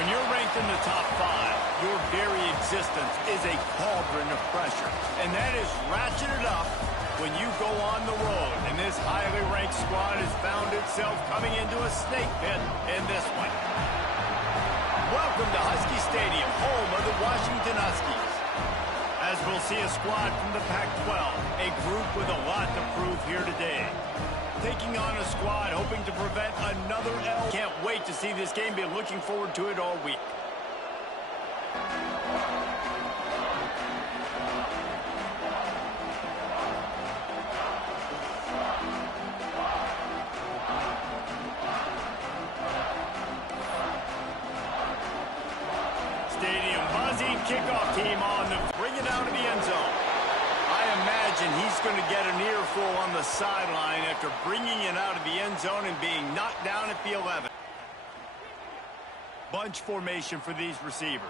When you're ranked in the top 5, your very existence is a cauldron of pressure. And that is ratcheted up when you go on the road. And this highly ranked squad has found itself coming into a snake pit in this one. Welcome to Husky Stadium, home of the Washington Huskies. As we'll see a squad from the Pac-12, a group with a lot to prove here today. Taking on a squad hoping to prevent another L. Can't wait to see this game. Been looking forward to it all week. Stadium buzzing, kickoff team on the bring it out of the end zone. I imagine he's going to get an earful on the sideline after bringing it out of the end zone and being knocked down at the 11. Bunch formation for these receivers.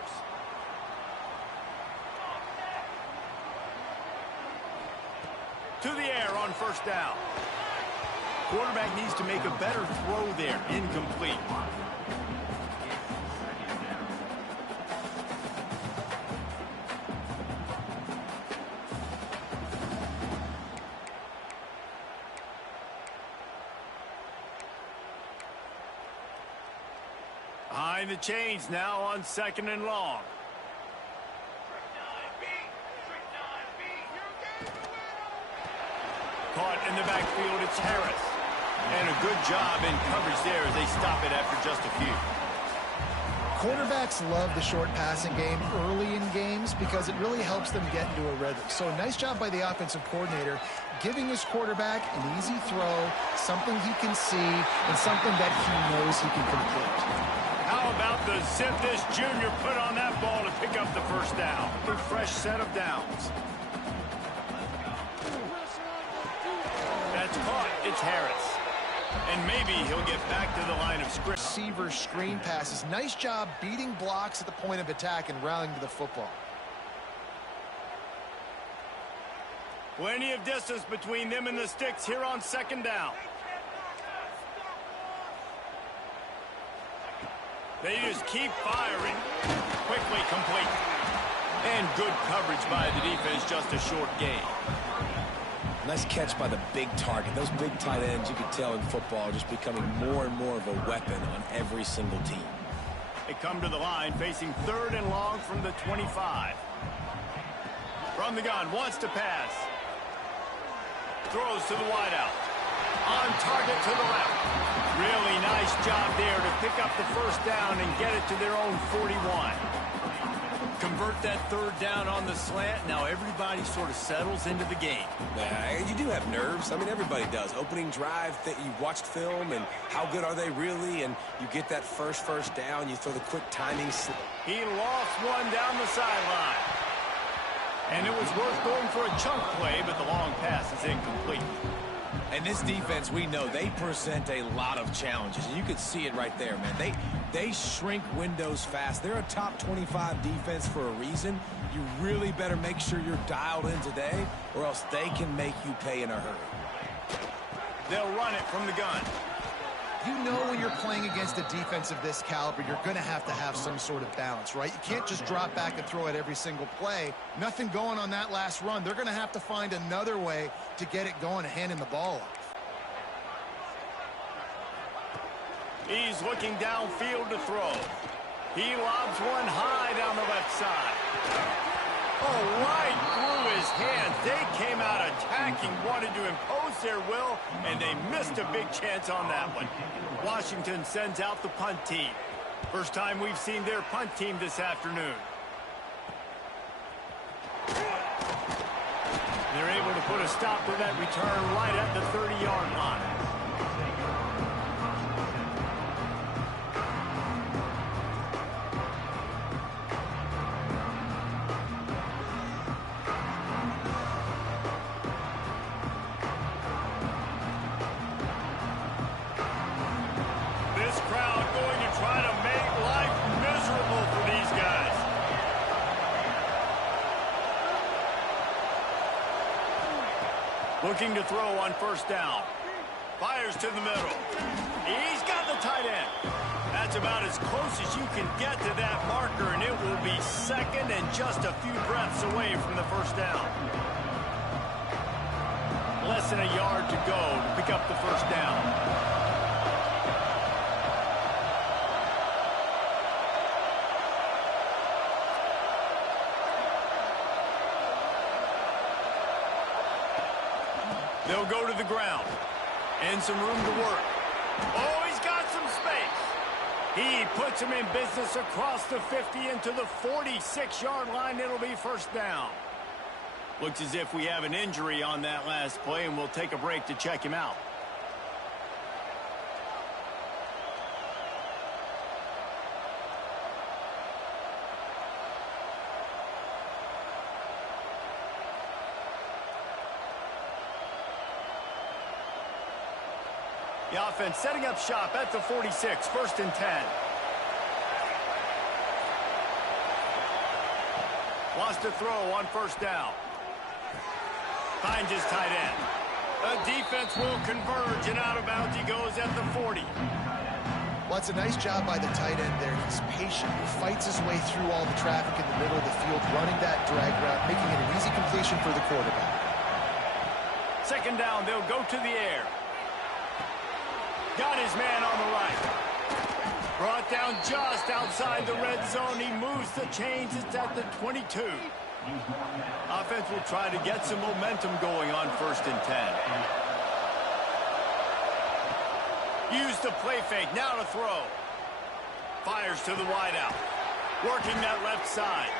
To the air on first down. Quarterback needs to make a better throw there. Incomplete. Behind the chains now on 2nd and long. Caught in the backfield, it's Harris. And a good job in coverage there as they stop it after just a few. Quarterbacks love the short passing game early in games because it really helps them get into a rhythm. So nice job by the offensive coordinator giving his quarterback an easy throw, something he can see, and something that he knows he can complete. How about the zip this junior put on that ball to pick up the first down? A fresh set of downs. That's caught. It's Harris. And maybe he'll get back to the line of scrimmage. Receiver screen passes. Nice job beating blocks at the point of attack and rallying to the football. Plenty of distance between them and the sticks here on 2nd down. They just keep firing. Quickly complete. And good coverage by the defense, just a short gain. Nice catch by the big target. Those big tight ends, you could tell in football, are just becoming more and more of a weapon on every single team. They come to the line facing 3rd and long from the 25. From the gun, wants to pass. Throws to the wideout. On target to the left. Really nice job there to pick up the first down and get it to their own 41. Convert that 3rd down on the slant. Now everybody sort of settles into the game. You do have nerves. I mean, everybody does. Opening drive, you watched film, and how good are they really? And you get that first down, you throw the quick timing. He lost one down the sideline. And it was worth going for a chunk play, but the long pass is incomplete. And this defense, we know, they present a lot of challenges. And you could see it right there, man. They shrink windows fast. They're a top 25 defense for a reason. You really better make sure you're dialed in today, or else they can make you pay in a hurry. They'll run it from the gun. You know when you're playing against a defense of this caliber, you're going to have some sort of balance, right? You can't just drop back and throw it every single play. Nothing going on that last run. They're going to have to find another way to get it going and hand him the ball off. He's looking downfield to throw. He lobs one high down the left side. Oh, right through his hands. They came out attacking, wanted to impose their will, and they missed a big chance on that one. Washington sends out the punt team. First time we've seen their punt team this afternoon. They're able to put a stop to that return right at the 30-yard line. Looking to throw on first down. Fires to the middle. He's got the tight end. That's That's about as close as you can get to that marker, and it will be second and just a few breaths away from the first down. Less than a yard to go to pick up the first down. They'll go to the ground. And some room to work. Oh, he's got some space. He puts him in business across the 50 into the 46-yard line. It'll be first down. Looks as if we have an injury on that last play, and we'll take a break to check him out. The offense setting up shop at the 46, first and 10. Wants to throw on first down. Finds his tight end. The defense will converge, and out of bounds he goes at the 40. Well, it's a nice job by the tight end there. He's patient. He fights his way through all the traffic in the middle of the field, running that drag route, making it an easy completion for the quarterback. Second down, they'll go to the air. Got his man on the right. Brought down just outside the red zone. He moves the chains. It's at the 22. Offense will try to get some momentum going on first and 10. Use the play fake. Now to throw. Fires to the wideout. Working that left side.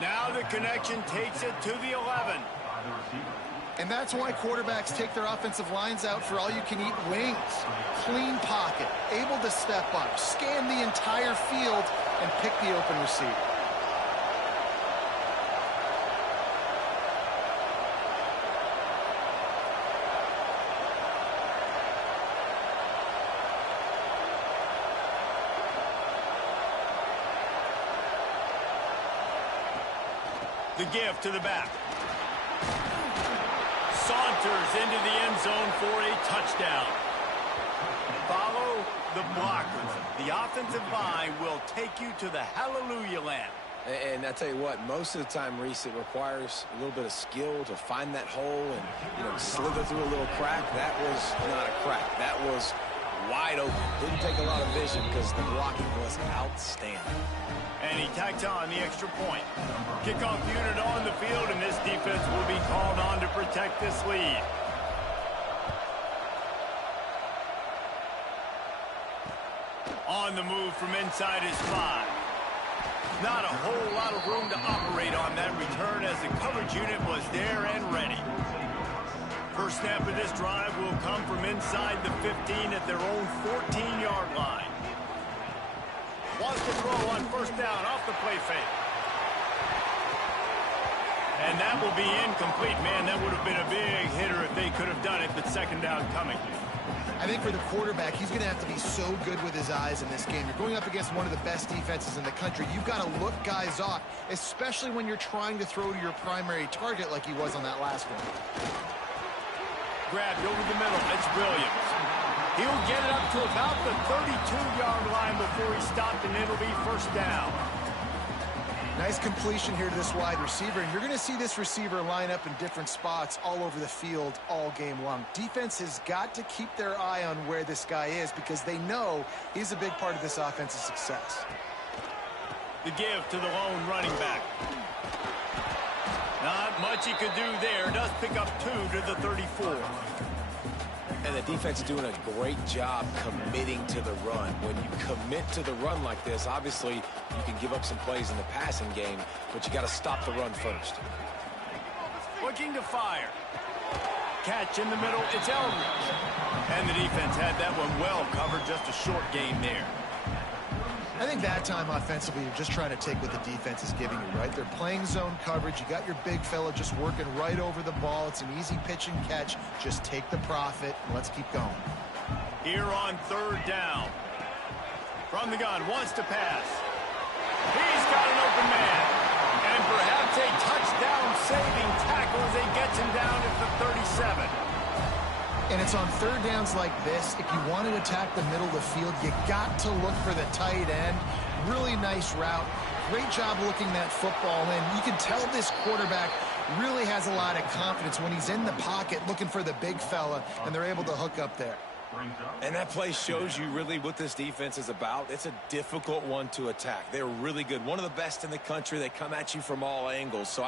Now the connection takes it to the 11. And that's why quarterbacks take their offensive lines out for all-you-can-eat wings. Clean pocket, able to step up, scan the entire field, and pick the open receiver. The give to the back. Saunters into the end zone for a touchdown. Follow the blockers. The offensive line will take you to the hallelujah land. And I tell you what, most of the time, Reese, it requires a little bit of skill to find that hole and, slither through a little crack. That was not a crack. That was wide open. Didn't take a lot of vision because the blocking was outstanding. And he tacked on the extra point. Kickoff unit on the field, and this defense will be called on to protect this lead. On the move from inside his 5. Not a whole lot of room to operate on that return as the coverage unit was there and ready. First snap of this drive will come from inside the 15 at their own 14-yard line. Wants to throw on first down off the play fake. And that will be incomplete. Man, that would have been a big hitter if they could have done it, but second down coming. I think for the quarterback, he's going to have to be so good with his eyes in this game. You're going up against one of the best defenses in the country. You've got to look guys off, especially when you're trying to throw to your primary target like he was on that last one. Grabbed over the middle. It's Williams. He'll get it up to about the 32-yard line before he stopped, and it'll be first down. Nice completion here to this wide receiver, and you're going to see this receiver line up in different spots all over the field all game long. Defense has got to keep their eye on where this guy is because they know he's a big part of this offense's success. The give to the lone running back. Not much he could do there. Does pick up 2 to the 34. And the defense is doing a great job committing to the run. When you commit to the run like this, obviously you can give up some plays in the passing game, but you got to stop the run first. Looking to fire. Catch in the middle. It's Eldridge. And the defense had that one well covered. Just a short gain there. I think that time offensively, you're just trying to take what the defense is giving you, right? They're playing zone coverage. You got your big fella just working right over the ball. It's an easy pitch and catch. Just take the profit, and let's keep going. Here on third down. From the gun, wants to pass. He's got an open man. And perhaps a touchdown-saving tackle as he gets him down at the 37. And it's on third downs like this. If you want to attack the middle of the field, you got to look for the tight end. Really nice route. Great job looking that football in. You can tell this quarterback really has a lot of confidence when he's in the pocket looking for the big fella, and they're able to hook up there. And that play shows you really what this defense is about. It's a difficult one to attack. They're really good. One of the best in the country. They come at you from all angles. So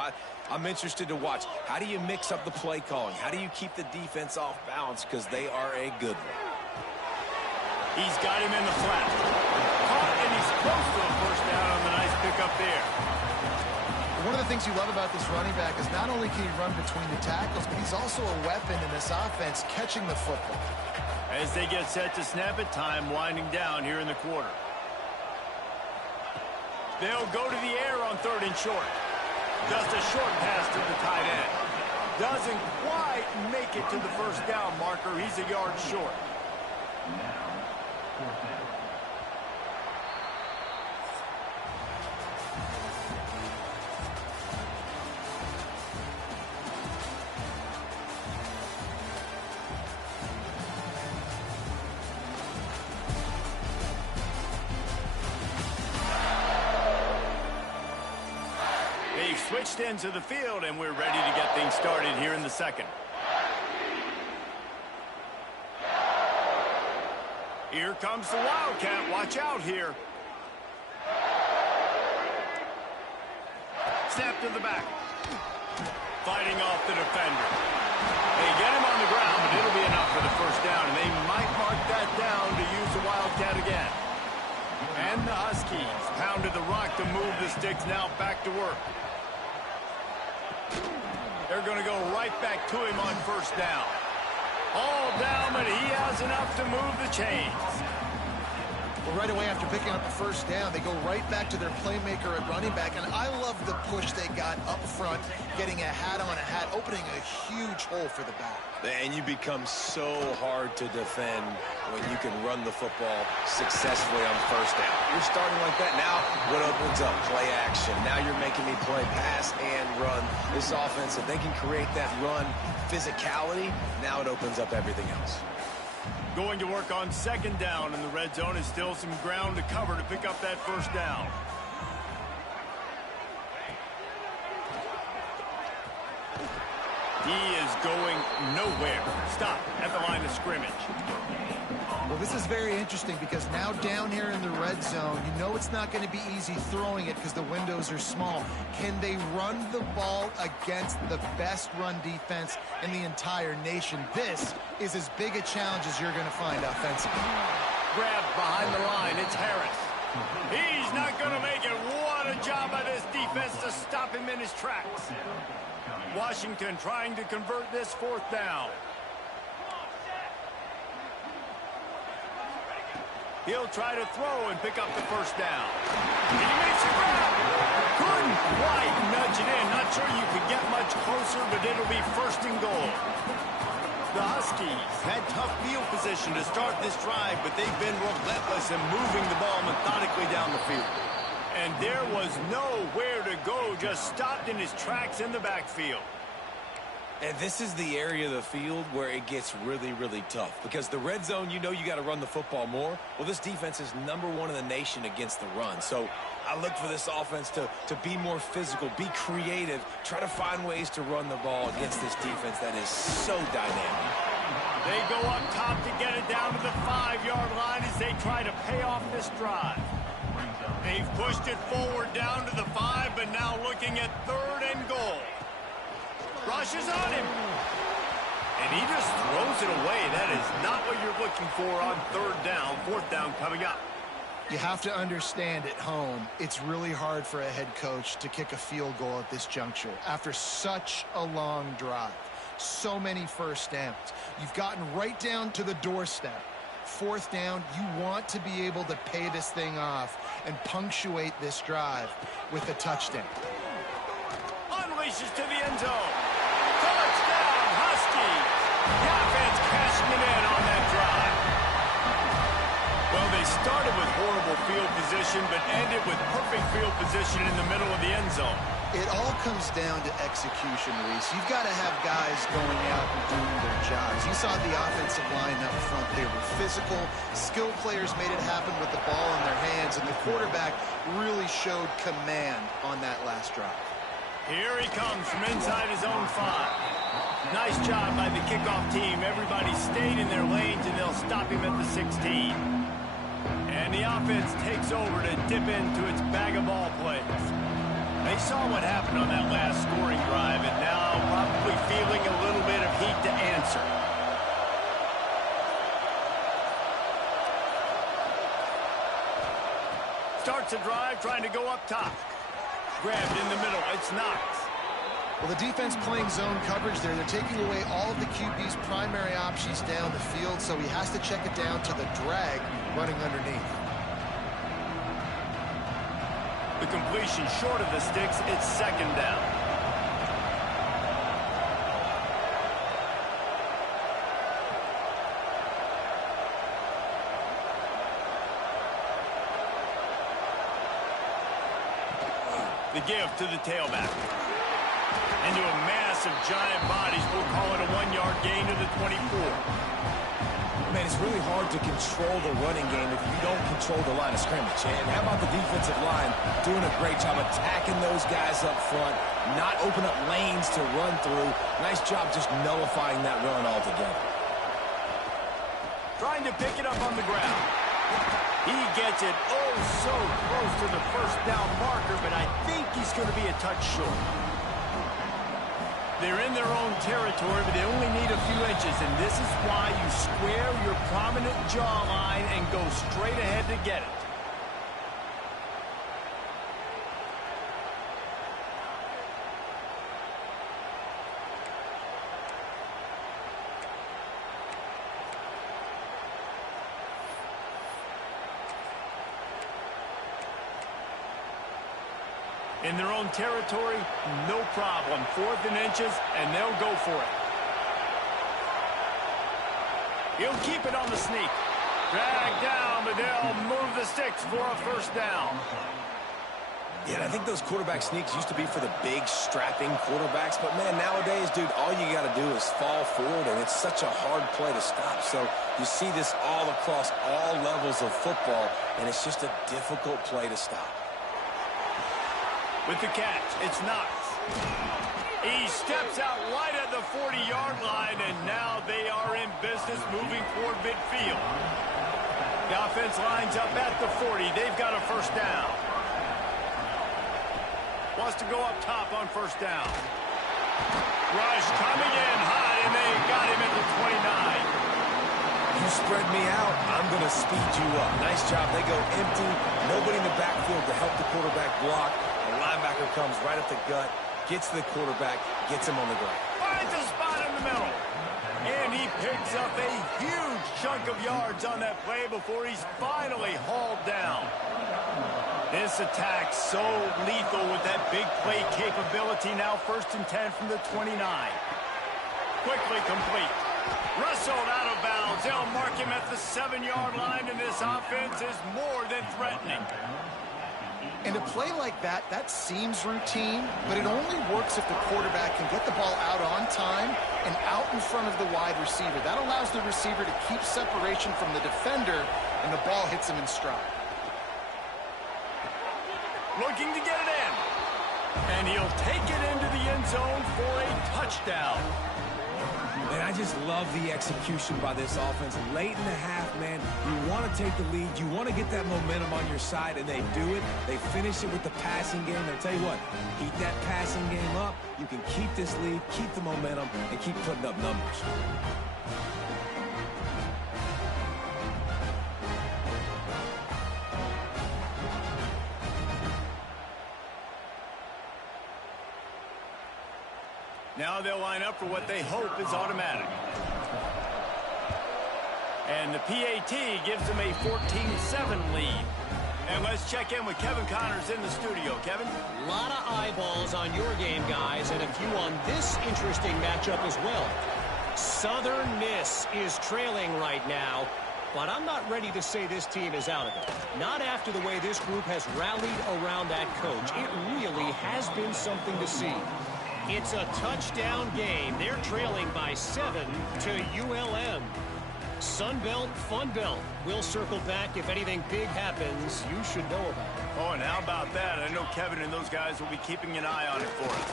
I'm interested to watch. How do you mix up the play calling? How do you keep the defense off balance? Because they are a good one. He's got him in the flat. Caught, and he's close to a first down on the nice pickup there. One of the things you love about this running back is not only can he run between the tackles, but he's also a weapon in this offense catching the football. As they get set to snap it, time winding down here in the quarter. They'll go to the air on 3rd and short. Just a short pass to the tight end. Doesn't quite make it to the first down marker. He's a yard short. Switched into the field, and we're ready to get things started here in the second. Here comes the Wildcat. Watch out here. Snap to the back. Fighting off the defender. They get him on the ground, but it'll be enough for the first down, and they might mark that down to use the Wildcat again. And the Huskies pounded the rock to move the sticks now back to work. They're going to go right back to him on first down. All down, but he has enough to move the chains. Well, right away after picking up the first down, they go right back to their playmaker at running back. And I love the push they got up front, getting a hat on a hat, opening a huge hole for the back. And you become so hard to defend when you can run the football successfully on first down. You're starting like that. Now, what opens up? Play action. Now you're making me play pass and run. This offense, if they can create that run physicality, now it opens up everything else. Going to work on 2nd down in the red zone. Is still some ground to cover to pick up that first down. He is going nowhere. Stop at the line of scrimmage. Well, this is very interesting because now down here in the red zone, you know it's not going to be easy throwing it because the windows are small. Can they run the ball against the best run defense in the entire nation? This is as big a challenge as you're going to find offensively. Grabbed behind the line. It's Harris. He's not going to make it. What a job by this defense to stop him in his tracks. Washington trying to convert this 4th down. He'll try to throw and pick up the first down. And he makes a grab. Couldn't quite nudge it in. Not sure you could get much closer, but it'll be 1st and goal. The Huskies had tough field position to start this drive, but they've been relentless in moving the ball methodically down the field. And there was nowhere to go, just stopped in his tracks in the backfield. And this is the area of the field where it gets really, really tough. Because the red zone, you know you got to run the football more. Well, this defense is #1 in the nation against the run. So I look for this offense to be more physical, be creative, try to find ways to run the ball against this defense that is so dynamic. They go up top to get it down to the 5-yard line as they try to pay off this drive. They've pushed it forward down to the 5, but now looking at 3rd and goal. Rushes on him. And he just throws it away. That is not what you're looking for on 3rd down. 4th down coming up. You have to understand at home, it's really hard for a head coach to kick a field goal at this juncture after such a long drive. So many first downs. You've gotten right down to the doorstep. 4th down, you want to be able to pay this thing off and punctuate this drive with a touchdown. Unleashes to the end zone. Touchdown, Huskies. The offense cashing it in on that drive. Well, they started with horrible field position, but ended with perfect field position in the middle of the end zone. It all comes down to execution, Reese. You've got to have guys going out and doing their jobs. You saw the offensive line up front. They were physical. Skilled players made it happen with the ball in their hands, and the quarterback really showed command on that last drive. Here he comes from inside his own 5. Nice job by the kickoff team. Everybody stayed in their lanes, and they'll stop him at the 16. And the offense takes over to dip into its bag of ball plays. They saw what happened on that last scoring drive, and now probably feeling a little bit of heat to answer. Starts a drive trying to go up top. Grabbed in the middle. It's Knox. Well, the defense playing zone coverage there. They're taking away all of the QB's primary options down the field, so he has to check it down to the drag running underneath. The completion short of the sticks. It's second down. The give to the tailback. Into a mass of giant bodies. We'll call it a 1-yard gain to the 24. Man, it's really hard to control the running game if you don't control the line of scrimmage. And how about the defensive line doing a great job attacking those guys up front, not open up lanes to run through. Nice job just nullifying that run altogether. Trying to pick it up on the ground. He gets it oh so close to the first down marker, but I think he's going to be a touch short. They're in their own territory, but they only need a few inches, and this is why you square your prominent jawline and go straight ahead to get it. In their own territory, no problem. 4th and inches, and they'll go for it. He'll keep it on the sneak. Drag down, but they'll move the sticks for a first down. Yeah, and I think those quarterback sneaks used to be for the big, strapping quarterbacks. But, man, nowadays, dude, all you got to do is fall forward, and it's such a hard play to stop. So you see this all across all levels of football, and it's just a difficult play to stop. With the catch, it's Knox. He steps out right at the 40-yard line, and now they are in business moving toward midfield. The offense lines up at the 40. They've got a first down. Wants to go up top on first down. Rush coming in high, and they got him at the 29. You spread me out, I'm going to speed you up. Nice job. They go empty. Nobody in the backfield to help the quarterback block. The linebacker comes right at the gut, gets to the quarterback, gets him on the ground. Finds a spot in the middle. And he picks up a huge chunk of yards on that play before he's finally hauled down. This attack so lethal with that big play capability. Now 1st and 10 from the 29. Quickly complete. Wrestled out of bounds. They'll mark him at the 7-yard line, and this offense is more than threatening. And a play like that, that seems routine, but it only works if the quarterback can get the ball out on time and out in front of the wide receiver. That allows the receiver to keep separation from the defender, and the ball hits him in stride. Looking to get it in. And he'll take it into the end zone for a touchdown. And I just love the execution by this offense. Late in the half, man, you want to take the lead. You want to get that momentum on your side, and they do it. They finish it with the passing game. And I'll tell you what, keep that passing game up. You can keep this lead, keep the momentum, and keep putting up numbers. Now they'll line up for what they hope is automatic. And the PAT gives them a 14-7 lead. And let's check in with Kevin Connors in the studio. Kevin? A lot of eyeballs on your game, guys, and a few on this interesting matchup as well. Southern Miss is trailing right now, but I'm not ready to say this team is out of it. Not after the way this group has rallied around that coach. It really has been something to see. It's a touchdown game. They're trailing by 7 to ULM. Sunbelt, Funbelt. We'll circle back if anything big happens you should know about it. Oh, and how about that? I know Kevin and those guys will be keeping an eye on it for us.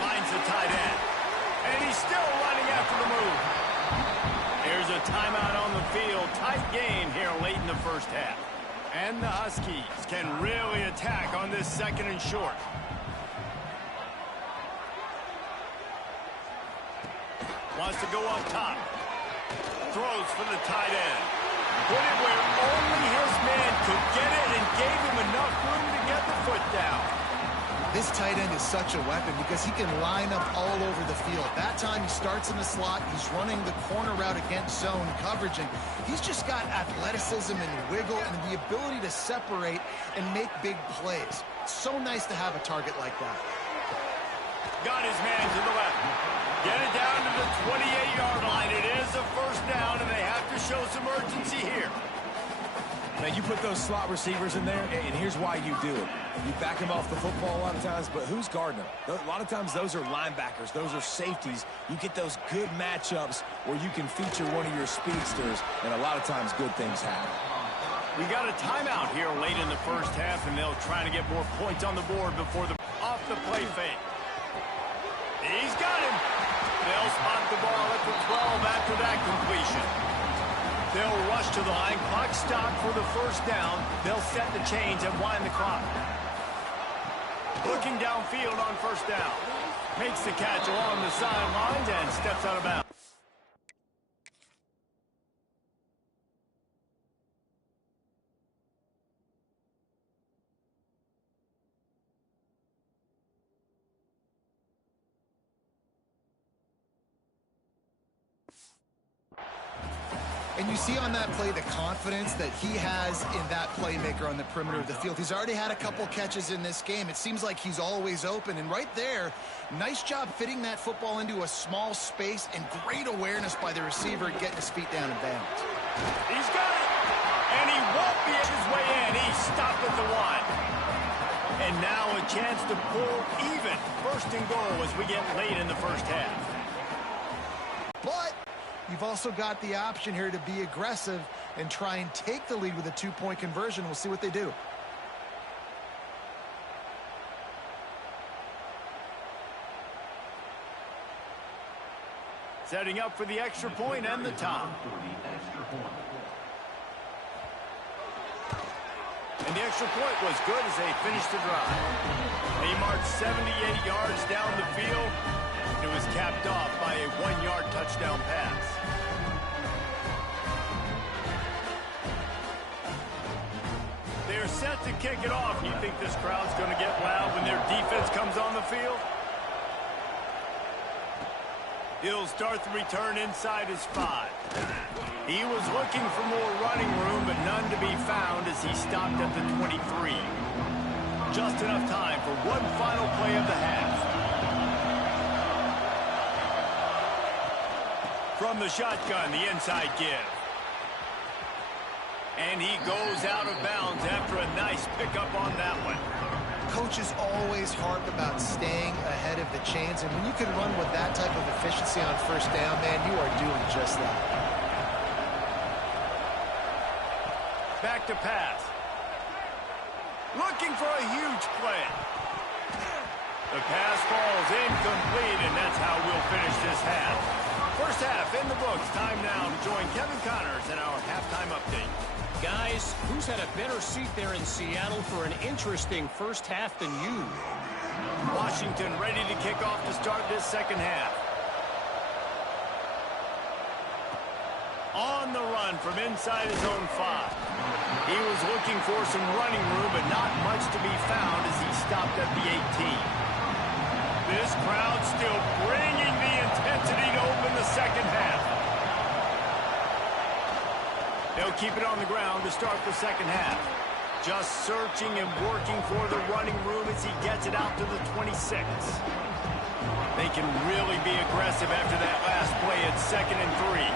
Finds the tight end. And he's still running after the move. Here's a timeout on the field. Tight game here late in the first half. And the Huskies can really attack on this 2nd and short. Wants to go up top. Throws for the tight end. Put it where only his man could get it and gave him enough room to get the foot down. This tight end is such a weapon because he can line up all over the field. That time he starts in the slot. He's running the corner route against zone coverage, and he's just got athleticism and wiggle and the ability to separate and make big plays. It's so nice to have a target like that. Got his man to the left. Get it down to the 28-yard line. It is a first down, and they have to show some urgency here. Now, you put those slot receivers in there, and here's why you do it. You back them off the football a lot of times, but who's guarding them? A lot of times those are linebackers. Those are safeties. You get those good matchups where you can feature one of your speedsters, and a lot of times good things happen. We got a timeout here late in the first half, and they'll try to get more points on the board before the off the play fake. He's got him. They'll spot the ball at the 12 after that completion. They'll rush to the line. Clock stop for the first down. They'll set the chains and wind the clock. Looking downfield on first down. Makes the catch along the sidelines and steps out of bounds. And you see on that play the confidence that he has in that playmaker on the perimeter of the field. He's already had a couple catches in this game. It seems like he's always open. And right there, nice job fitting that football into a small space and great awareness by the receiver getting his feet down in bounds. He's got it. And he won't be his way in. He stopped at the 1. And now a chance to pull even. First and goal as we get late in the first half. But you've also got the option here to be aggressive and try and take the lead with a 2-point conversion. We'll see what they do. Setting up for the extra point and the top. And the extra point was good as they finished the drive. They marched 78 yards down the field. It was capped off by a 1-yard touchdown pass. They're set to kick it off. You think this crowd's going to get loud when their defense comes on the field? He'll start the return inside his 5. He was looking for more running room, but none to be found as he stopped at the 23. Just enough time for one final play of the half. From the shotgun, the inside give. And he goes out of bounds after a nice pickup on that one. Coaches always harp about staying ahead of the chains, and when you can run with that type of efficiency on first down, man, you are doing just that. Back to pass. Looking for a huge play. The pass falls incomplete, and that's how we'll finish this half. First half in the books. Time now to join Kevin Connors in our halftime update. Guys, who's had a better seat there in Seattle for an interesting first half than you? Washington ready to kick off to start this second half. On the run from inside his own 5. He was looking for some running room, but not much to be found as he stopped at the 18. This crowd still bringing the intensity to open the second half. They'll keep it on the ground to start the second half. Just searching and working for the running room as he gets it out to the 26. They can really be aggressive after that last play at 2nd and 3.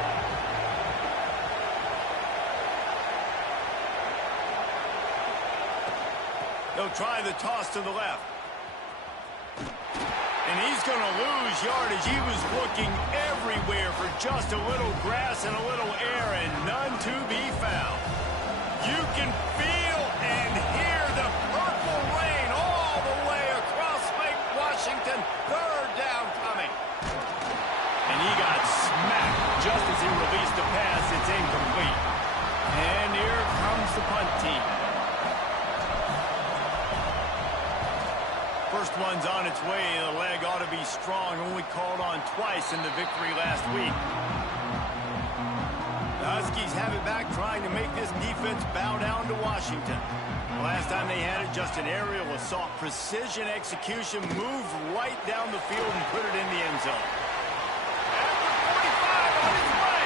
They'll try the toss to the left. And he's going to lose yardage. He was looking everywhere for just a little grass and a little air, and none to be found. You can feel and hear the purple rain all the way across Lake Washington. Third down coming. And he got smacked just as he released the pass. It's incomplete. And here comes the punt team. First one's on its way. The leg ought to be strong. Only called on twice in the victory last week. The Huskies have it back, trying to make this defense bow down to Washington. Last time they had it, just an aerial assault. Precision execution, moved right down the field and put it in the end zone. At the 45 on his way.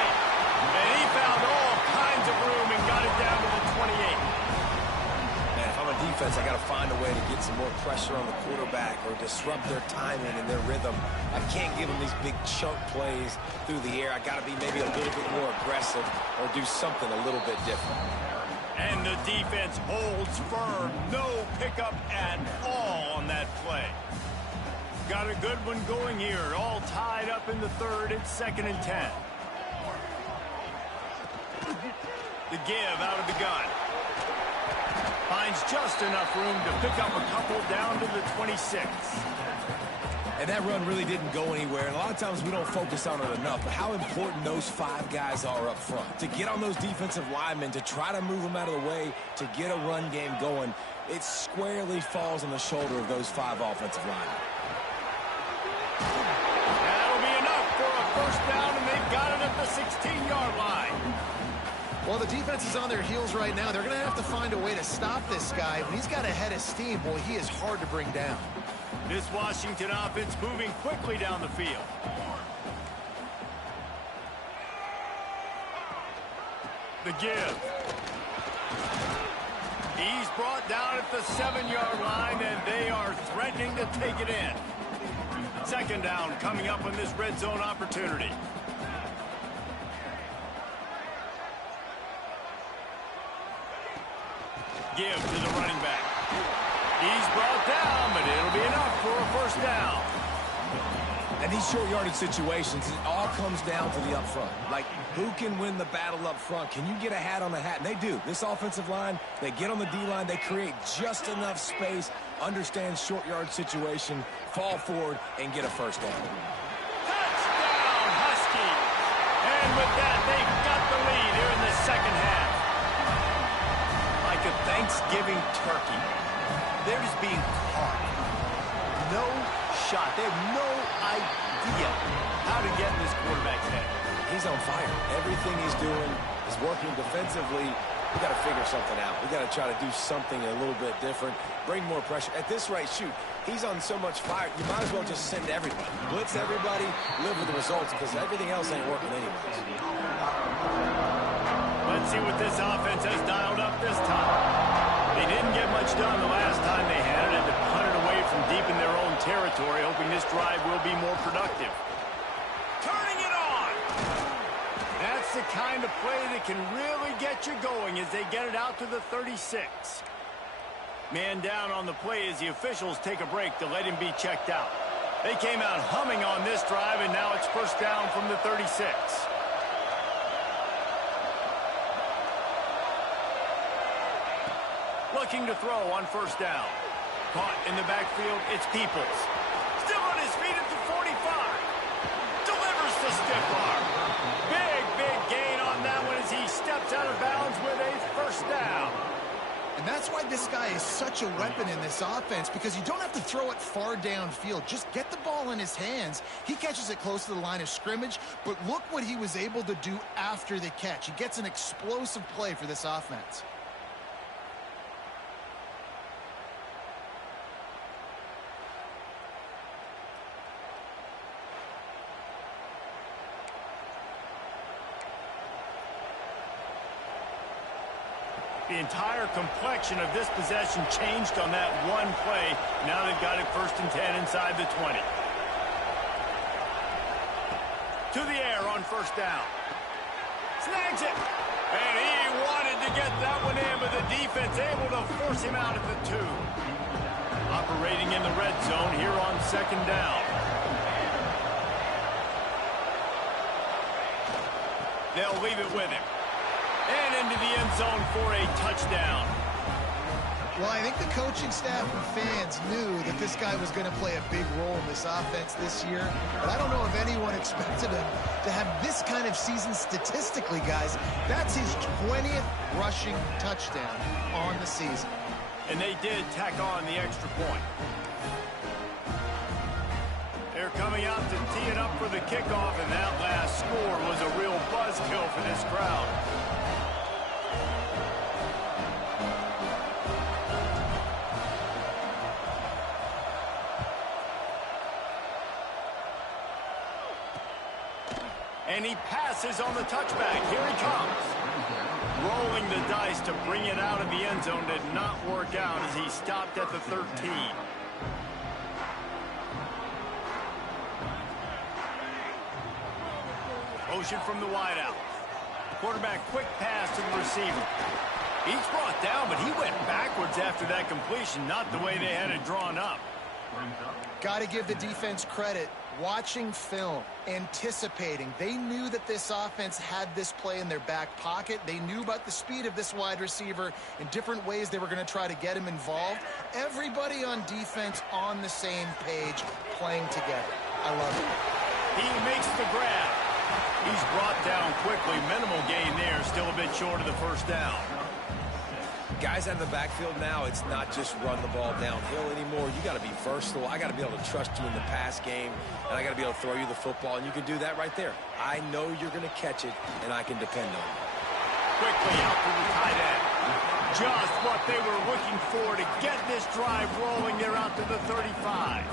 And he found all kinds of room and got it down to the 28. Defense, I got to find a way to get some more pressure on the quarterback or disrupt their timing and their rhythm. I can't give them these big chunk plays through the air. I got to be maybe a little bit more aggressive or do something a little bit different. And the defense holds firm. No pickup at all on that play. Got a good one going here. All tied up in the third. It's 2nd and 10. The give out of the gun. Finds just enough room to pick up a couple down to the 26. And that run really didn't go anywhere. And a lot of times we don't focus on it enough. But how important those 5 guys are up front. To get on those defensive linemen, to try to move them out of the way, to get a run game going, it squarely falls on the shoulder of those 5 offensive linemen. That'll be enough for a first down, and they've got it at the 16-yard line. Well, the defense is on their heels right now. They're going to have to find a way to stop this guy. When he's got a head of steam, boy, he is hard to bring down. This Washington offense moving quickly down the field. The give. He's brought down at the 7-yard line, and they are threatening to take it in. 2nd down coming up on this red zone opportunity. Give to the running back. He's brought down, but it'll be enough for a first down. And these short yardage situations, it all comes down to the up front. Like, who can win the battle up front? Can you get a hat on the hat? And they do. This offensive line, they get on the D-line, they create just enough space, understand short yard situation, fall forward, and get a first down. Touchdown, Huskies! And with that, they've got the lead here in the second half. Like a Thanksgiving turkey. They're just being caught. No shot. They have no idea how to get in this quarterback's head. He's on fire. Everything he's doing is working defensively. We got to figure something out. We got to try to do something a little bit different. Bring more pressure. At this rate, shoot, he's on so much fire. You might as well just send everybody. Blitz everybody, live with the results, because everything else ain't working anyways. Let's see what this offense has dialed up this time. They didn't get much done the last time they had it, and to punt it away from deep in their own territory, hoping this drive will be more productive. Turning it on! That's the kind of play that can really get you going as they get it out to the 36. Man down on the play as the officials take a break to let him be checked out. They came out humming on this drive, and now it's first down from the 36. Looking to throw on first down. Caught in the backfield, it's Peoples. Still on his feet at the 45. Delivers the stiff arm. Big gain on that one as he steps out of bounds with a first down. And that's why this guy is such a weapon in this offense, because you don't have to throw it far downfield. Just get the ball in his hands. He catches it close to the line of scrimmage, but look what he was able to do after the catch. He gets an explosive play for this offense. The entire complexion of this possession changed on that one play. Now they've got it 1st and 10 inside the 20. To the air on first down. Snags it. And he wanted to get that one in, but the defense able to force him out at the 2. Operating in the red zone here on 2nd down. They'll leave it with him. And into the end zone for a touchdown. Well, I think the coaching staff and fans knew that this guy was going to play a big role in this offense this year. But I don't know if anyone expected him to have this kind of season statistically, guys. That's his 20th rushing touchdown on the season. And they did tack on the extra point. They're coming out to tee it up for the kickoff, and that last score was a real buzzkill for this crowd. And he passes on the touchback. Here he comes. Rolling the dice to bring it out of the end zone did not work out as he stopped at the 13. Motion from the wideout. Quarterback quick pass to the receiver. He's brought down, but he went backwards after that completion, not the way they had it drawn up. Got to give the defense credit. Watching film, anticipating. They knew that this offense had this play in their back pocket. They knew about the speed of this wide receiver and different ways they were going to try to get him involved. Everybody on defense on the same page, playing together. I love it. He makes the grab. He's brought down quickly. Minimal gain there. Still a bit short of the first down. Guys out of the backfield now, it's not just run the ball downhill anymore. You got to be versatile. I got to be able to trust you in the pass game, and I got to be able to throw you the football, and you can do that right there. I know you're going to catch it, and I can depend on it. Quickly out to the tight end. Just what they were looking for to get this drive rolling. They're out to the 35.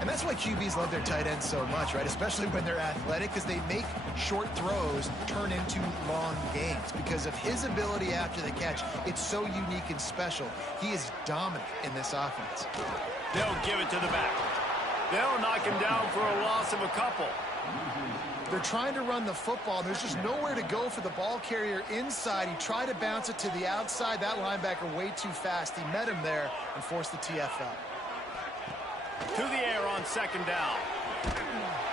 And that's why QBs love their tight ends so much, right? Especially when they're athletic, because they make short throws turn into long gains. Because of his ability after the catch, it's so unique and special. He is dominant in this offense. They'll give it to the back. They'll knock him down for a loss of a couple. They're trying to run the football. There's just nowhere to go for the ball carrier inside. He tried to bounce it to the outside. That linebacker way too fast. He met him there and forced the TFL. To the air on 2nd down.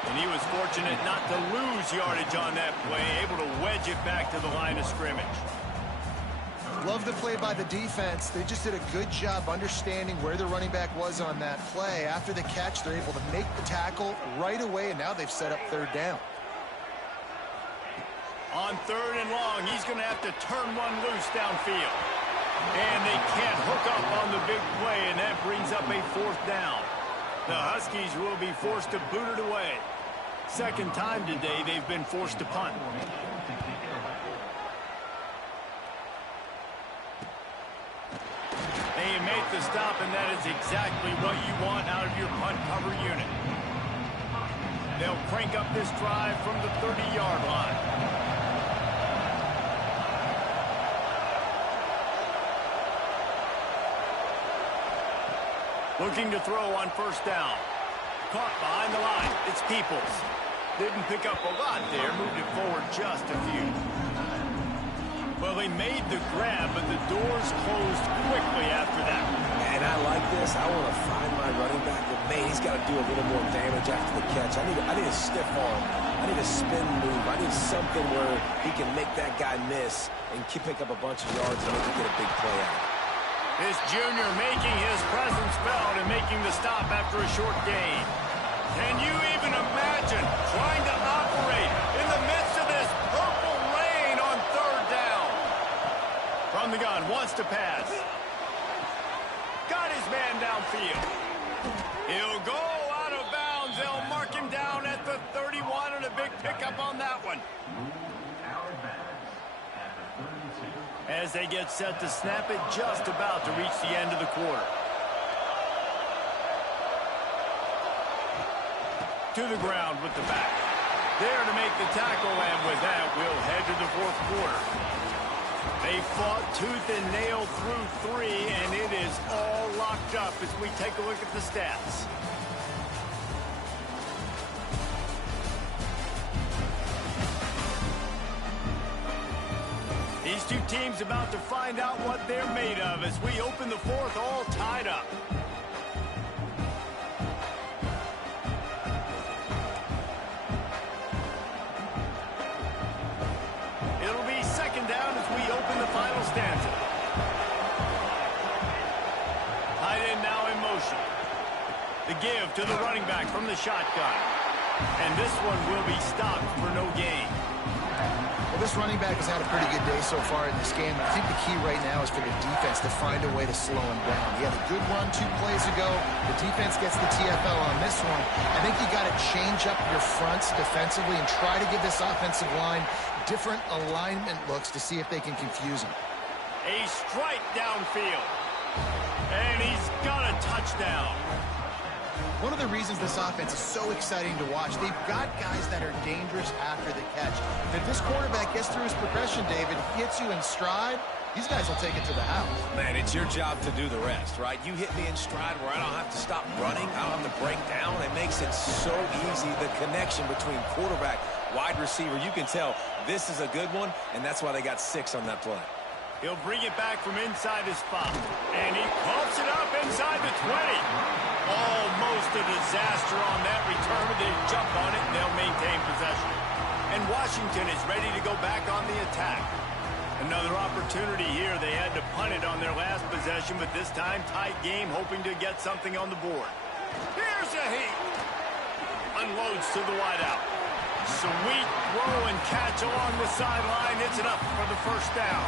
And he was fortunate not to lose yardage on that play, able to wedge it back to the line of scrimmage. Love the play by the defense. They just did a good job understanding where the running back was on that play. After the catch, they're able to make the tackle right away, and now they've set up 3rd down. On 3rd and long, he's going to have to turn one loose downfield. And they can't hook up on the big play, and that brings up a 4th down. The Huskies will be forced to boot it away. Second time today they've been forced to punt. They make the stop, and that is exactly what you want out of your punt cover unit. They'll crank up this drive from the 30-yard line. Looking to throw on 1st down. Caught behind the line. It's Peoples. Didn't pick up a lot there. Moved it forward just a few. Well, they made the grab, but the doors closed quickly after that. And I like this. I want to find my running back, but man, he's got to do a little more damage after the catch. I need a stiff arm. I need a spin move. I need something where he can make that guy miss and pick up a bunch of yards and maybe get a big play out. This junior making his presence felt and making the stop after a short gain. Can you even imagine trying to operate in the midst of this purple rain on 3rd down? From the gun, wants to pass. Got his man downfield. He'll go out of bounds. They'll mark him down at the 31, and a big pickup on that one. As they get set to snap it, just about to reach the end of the quarter. To the ground with the back. There to make the tackle, and with that, we'll head to the 4th quarter. They fought tooth and nail through 3, and it is all locked up as we take a look at the stats. These two team's about to find out what they're made of as we open the fourth all tied up. It'll be second down as we open the final stanza. Tight end now in motion. The give to the running back from the shotgun. And this one will be stopped for no gain. Well, this running back has had a pretty good day so far in this game. I think the key right now is for the defense to find a way to slow him down. He had a good run 2 plays ago. The defense gets the TFL on this one. I think you got to change up your fronts defensively and try to give this offensive line different alignment looks to see if they can confuse him. A strike downfield. And he's got a touchdown. One of the reasons this offense is so exciting to watch, they've got guys that are dangerous after the catch. If this quarterback gets through his progression, David, hits you in stride, these guys will take it to the house. Man, it's your job to do the rest, right? You hit me in stride where I don't have to stop running. I don't have to break down. It makes it so easy, the connection between quarterback, wide receiver. You can tell this is a good one, and that's why they got 6 on that play. He'll bring it back from inside his spot. And he pumps it up inside the 20. Almost a disaster on that return, but they jump on it and they'll maintain possession. And Washington is ready to go back on the attack. Another opportunity here. They had to punt it on their last possession, but this time tight game, hoping to get something on the board. Here's a heat. Unloads to the wideout. Sweet throw and catch along the sideline. It's enough for the first down.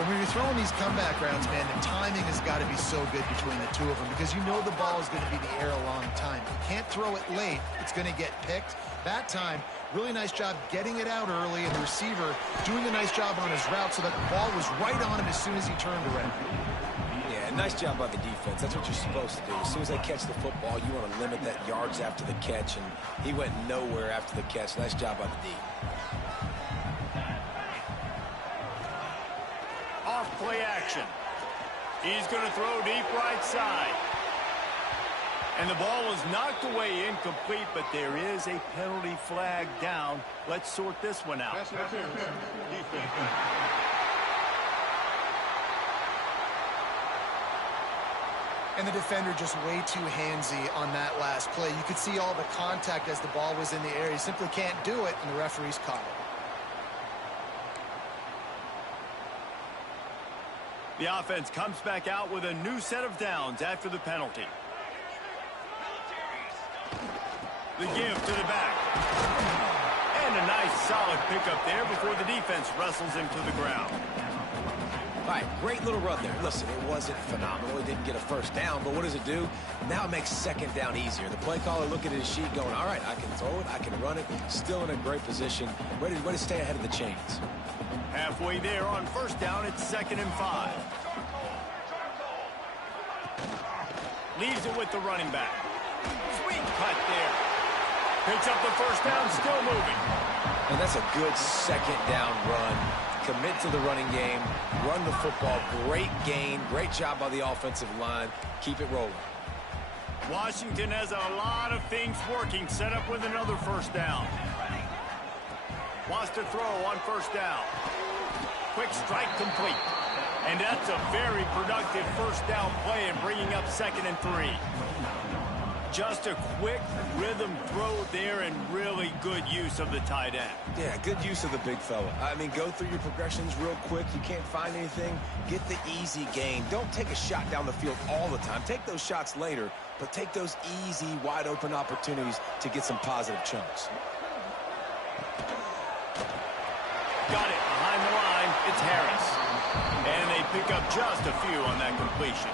When you're throwing these comeback routes, man, the timing has got to be so good between the two of them because you know the ball is going to be in the air a long time. You can't throw it late. It's going to get picked. That time, really nice job getting it out early, and the receiver doing a nice job on his route so that the ball was right on him as soon as he turned around. Yeah, nice job by the defense. That's what you're supposed to do. As soon as they catch the football, you want to limit that yards after the catch, and he went nowhere after the catch. Nice job by the D. Off-play action. He's going to throw deep right side. And the ball was knocked away incomplete, but there is a penalty flag down. Let's sort this one out. And the defender just way too handsy on that last play. You could see all the contact as the ball was in the air. He simply can't do it, and the referee's caught it. The offense comes back out with a new set of downs after the penalty. The give to the back. And a nice solid pickup there before the defense wrestles him to the ground. All right, great little run there. Listen, it wasn't phenomenal. It didn't get a first down, but what does it do? Now it makes second down easier. The play caller looking at his sheet going, all right, I can throw it, I can run it. Still in a great position, ready to stay ahead of the chains. Halfway there on first down, it's 2nd and 5. Leaves it with the running back. Sweet cut there. Picks up the first down, still moving. And that's a good second down run. Commit to the running game, run the football, great gain, great job by the offensive line. Keep it rolling. Washington has a lot of things working, set up with another first down. Wants to throw on first down. Quick strike complete. And that's a very productive first down play and bringing up 2nd and 3. Just a quick rhythm throw there and really good use of the tight end. Yeah, good use of the big fella. I mean, go through your progressions real quick. You can't find anything. Get the easy gain. Don't take a shot down the field all the time. Take those shots later, but take those easy, wide-open opportunities to get some positive chunks. Got it behind the line. It's Harris. And they pick up just a few on that completion.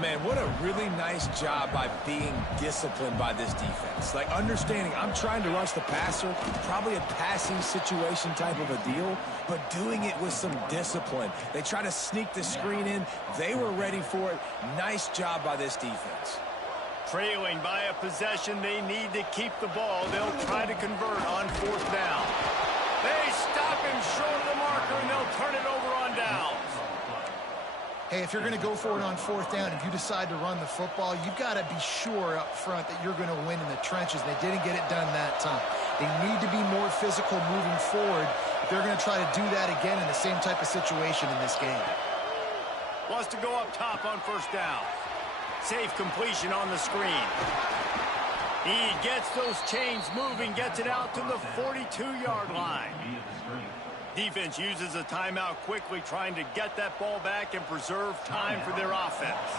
Man, what a really nice job by being disciplined by this defense. Like, understanding I'm trying to rush the passer, probably a passing situation type of a deal, but doing it with some discipline. They try to sneak the screen in. They were ready for it. Nice job by this defense. Trailing by a possession, they need to keep the ball. They'll try to convert on 4th down. They stop him short of the marker, and they'll turn it over on downs. Hey, if you're going to go for it on 4th down, if you decide to run the football, you've got to be sure up front that you're going to win in the trenches. They didn't get it done that time. They need to be more physical moving forward if they're going to try to do that again in the same type of situation in this game. Wants to go up top on first down. Safe completion on the screen. He gets those chains moving, gets it out to the 42-yard line. Defense uses a timeout quickly, trying to get that ball back and preserve time for their offense.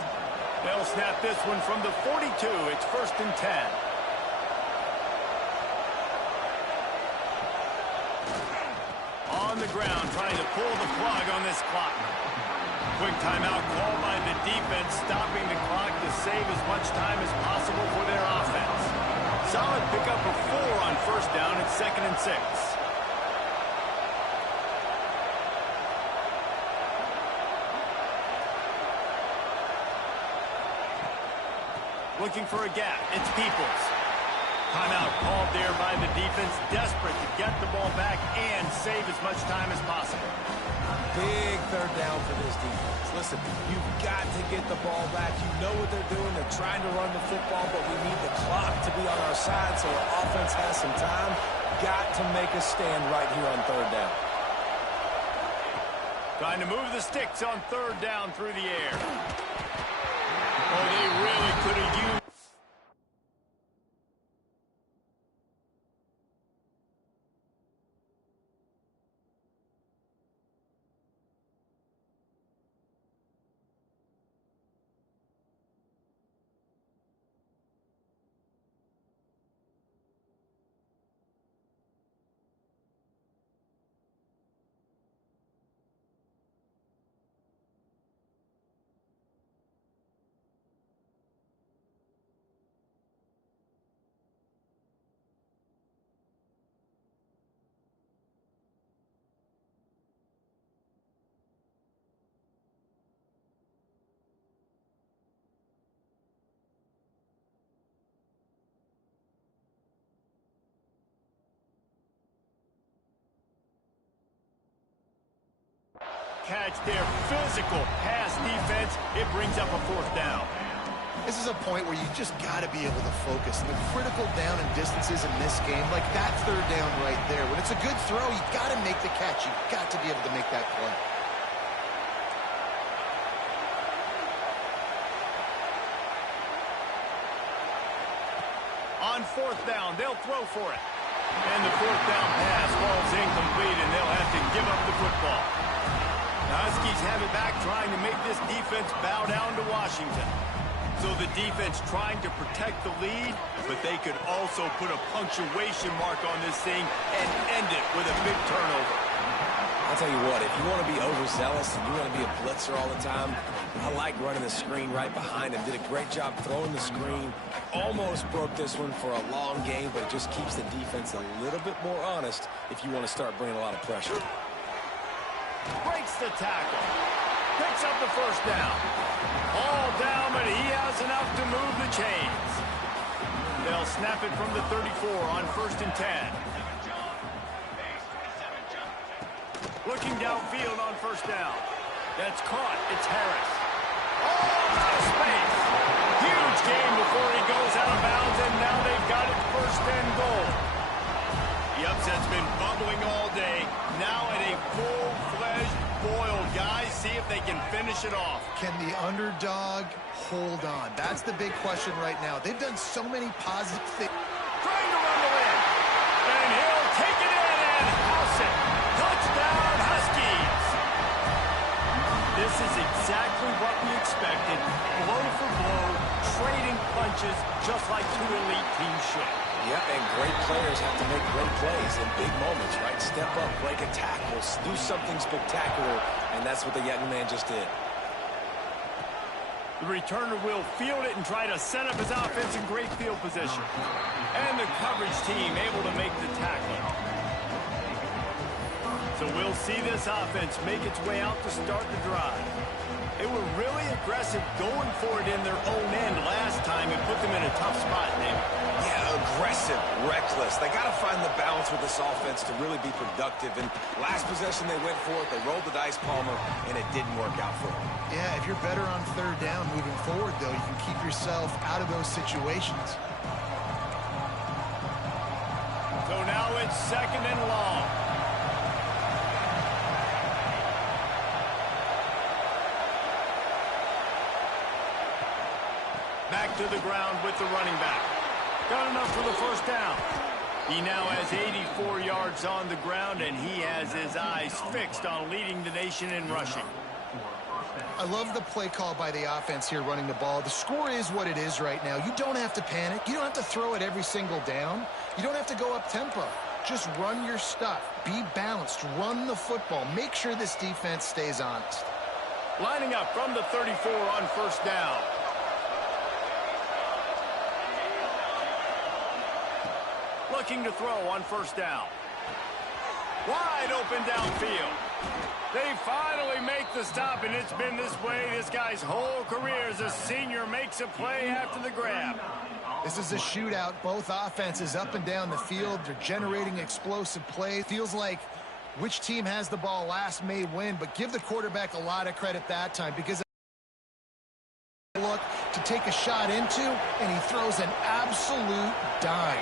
They'll snap this one from the 42. It's 1st and 10. On the ground, trying to pull the plug on this clock. Quick timeout called by the defense, stopping the clock to save as much time as possible for their offense. Solid pickup of 4 on first down. It's 2nd and 6. Looking for a gap. It's Peoples. Timeout called there by the defense, desperate to get the ball back and save as much time as possible. Big third down for this defense. Listen, you've got to get the ball back. You know what they're doing. They're trying to run the football, but we need the clock to be on our side so our offense has some time. Got to make a stand right here on third down. Trying to move the sticks on third down through the air. Oh, they really could have used. Catch their physical pass defense. It brings up a 4th down. This is a point where you just got to be able to focus. And the critical down and distances in this game, like that third down right there. When it's a good throw, you got to make the catch. You got to be able to make that play. On 4th down, they'll throw for it. And the 4th down pass falls incomplete, and they'll have to give up the football. Huskies have it back, trying to make this defense bow down to Washington. So the defense trying to protect the lead, but they could also put a punctuation mark on this thing and end it with a big turnover. I'll tell you what, if you want to be overzealous and you want to be a blitzer all the time, I like running the screen right behind him. Did a great job throwing the screen. Almost broke this one for a long game, but it just keeps the defense a little bit more honest if you want to start bringing a lot of pressure. Breaks the tackle. Picks up the 1st down. All down, but he has enough to move the chains. They'll snap it from the 34 on 1st and 10. Looking downfield on 1st down. That's caught. It's Harris. Oh, out of space. Huge game before he goes out of bounds, and now they've got it 1st and goal. The upset's been bubbling all day. Now at a full-fledged boil. Guys, see if they can finish it off. Can the underdog hold on? That's the big question right now. They've done so many positive things. Trying to run the win. And he'll take it in and house it. Touchdown, Huskies. This is exactly what we expected. Blow for blow, trading punches, just like 2 elite teams should. Yep, and great players have to make great plays in big moments, right? Step up, break a tackle, do something spectacular, and that's what the young man just did. The returner will field it and try to set up his offense in great field position. And the coverage team able to make the tackle. So we'll see this offense make its way out to start the drive. They were really aggressive going for it in their own end last time and put them in a tough spot, David. Yeah, aggressive, reckless. They got to find the balance with this offense to really be productive. And last possession they went for it, they rolled the dice, Palmer, and it didn't work out for them. Yeah, if you're better on third down moving forward, though, you can keep yourself out of those situations. So now it's 2nd and long. to the ground with the running back. Got enough for the first down. He now has 84 yards on the ground, and he has his eyes fixed on leading the nation in rushing. I love the play call by the offense here running the ball. The score is what it is right now. You don't have to panic. You don't have to throw it every single down. You don't have to go up tempo. Just run your stuff. Be balanced. Run the football. Make sure this defense stays honest. Lining up from the 34 on first down. Looking to throw on first down. Wide open downfield. They finally make the stop, and it's been this way this guy's whole career as a senior makes a play after the grab. This is a shootout. Both offenses up and down the field. They're generating explosive plays. Feels like which team has the ball last may win, but give the quarterback a lot of credit that time because look to take a shot into, and he throws an absolute dime.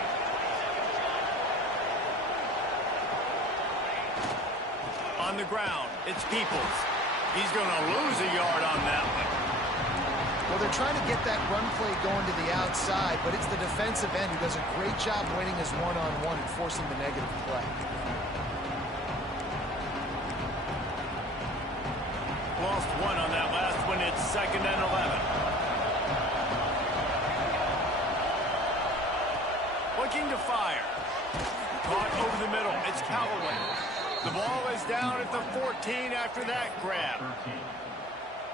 On the ground, it's Peoples. He's going to lose a yard on that one. Well, they're trying to get that run play going to the outside, but it's the defensive end who does a great job winning his one-on-one and forcing the negative play. Lost one on that last one. It's 2nd and 11. Looking to fire. Caught over the middle. It's Callaway. The ball is down at the 14 after that grab.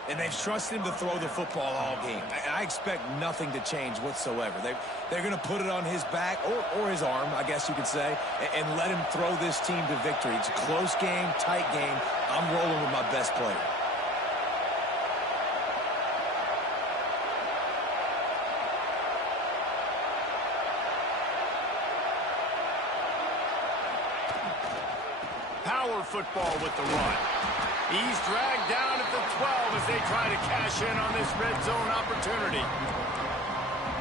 And they've trusted him to throw the football all game. I expect nothing to change whatsoever. They're going to put it on his back, or his arm, I guess you could say, and let him throw this team to victory. It's a close game, tight game. I'm rolling with my best player. Power football with the run. He's dragged down at the 12 as they try to cash in on this red zone opportunity.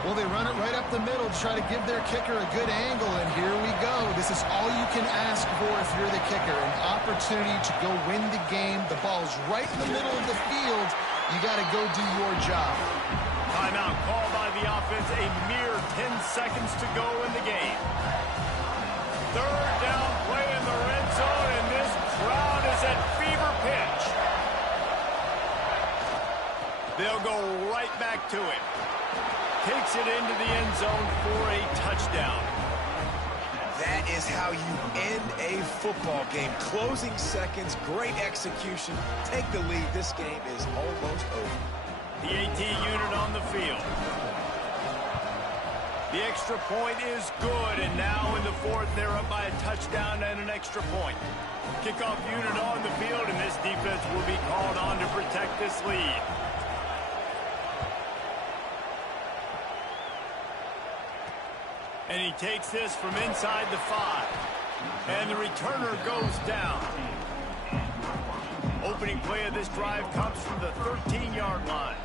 Well, they run it right up the middle to try to give their kicker a good angle, and here we go. This is all you can ask for if you're the kicker, an opportunity to go win the game. The ball's right in the middle of the field. You got to go do your job. Timeout called by the offense. A mere 10 seconds to go in the game. 3rd down play in the red zone, and this crowd is at fever pitch. They'll go right back to him. Takes it into the end zone for a touchdown. That is how you end a football game. Closing seconds, great execution. Take the lead. This game is almost over. The AT unit on the field. The extra point is good, and now in the 4th, they're up by a touchdown and an extra point. Kickoff unit on the field, and this defense will be called on to protect this lead. And he takes this from inside the 5. And the returner goes down. Opening play of this drive comes from the 13-yard line.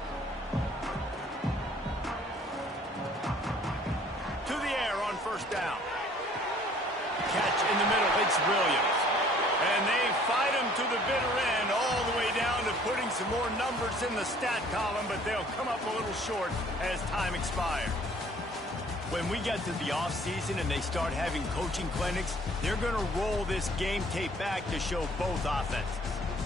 To the air on first down. Catch in the middle. It's Williams. And they fight him to the bitter end, all the way down to putting some more numbers in the stat column, but they'll come up a little short as time expires. When we get to the offseason and they start having coaching clinics, they're going to roll this game tape back to show both offenses.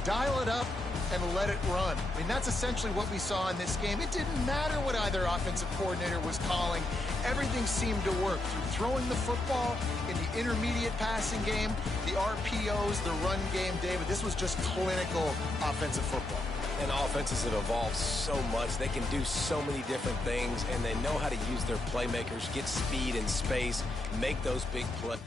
Dial it up and let it run. I mean, that's essentially what we saw in this game. It didn't matter what either offensive coordinator was calling. Everything seemed to work through throwing the football in the intermediate passing game, the RPOs, the run game. David, this was just clinical offensive football. And offenses have evolved so much. They can do so many different things, and they know how to use their playmakers, get speed and space, make those big plays.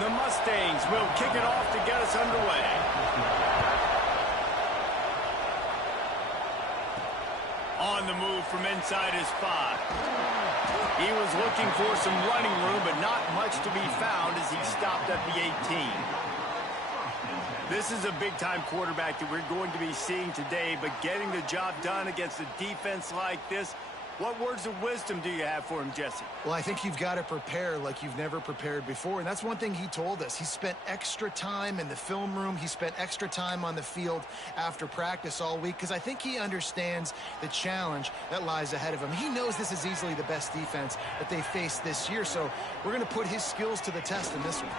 The Mustangs will kick it off to get us underway. On the move from inside his 5. He was looking for some running room, but not much to be found as he stopped at the 18. This is a big-time quarterback that we're going to be seeing today, but getting the job done against a defense like this, what words of wisdom do you have for him, Jesse? Well, I think you've got to prepare like you've never prepared before, and that's one thing he told us. He spent extra time in the film room. He spent extra time on the field after practice all week because I think he understands the challenge that lies ahead of him. He knows this is easily the best defense that they faced this year, so we're going to put his skills to the test in this one.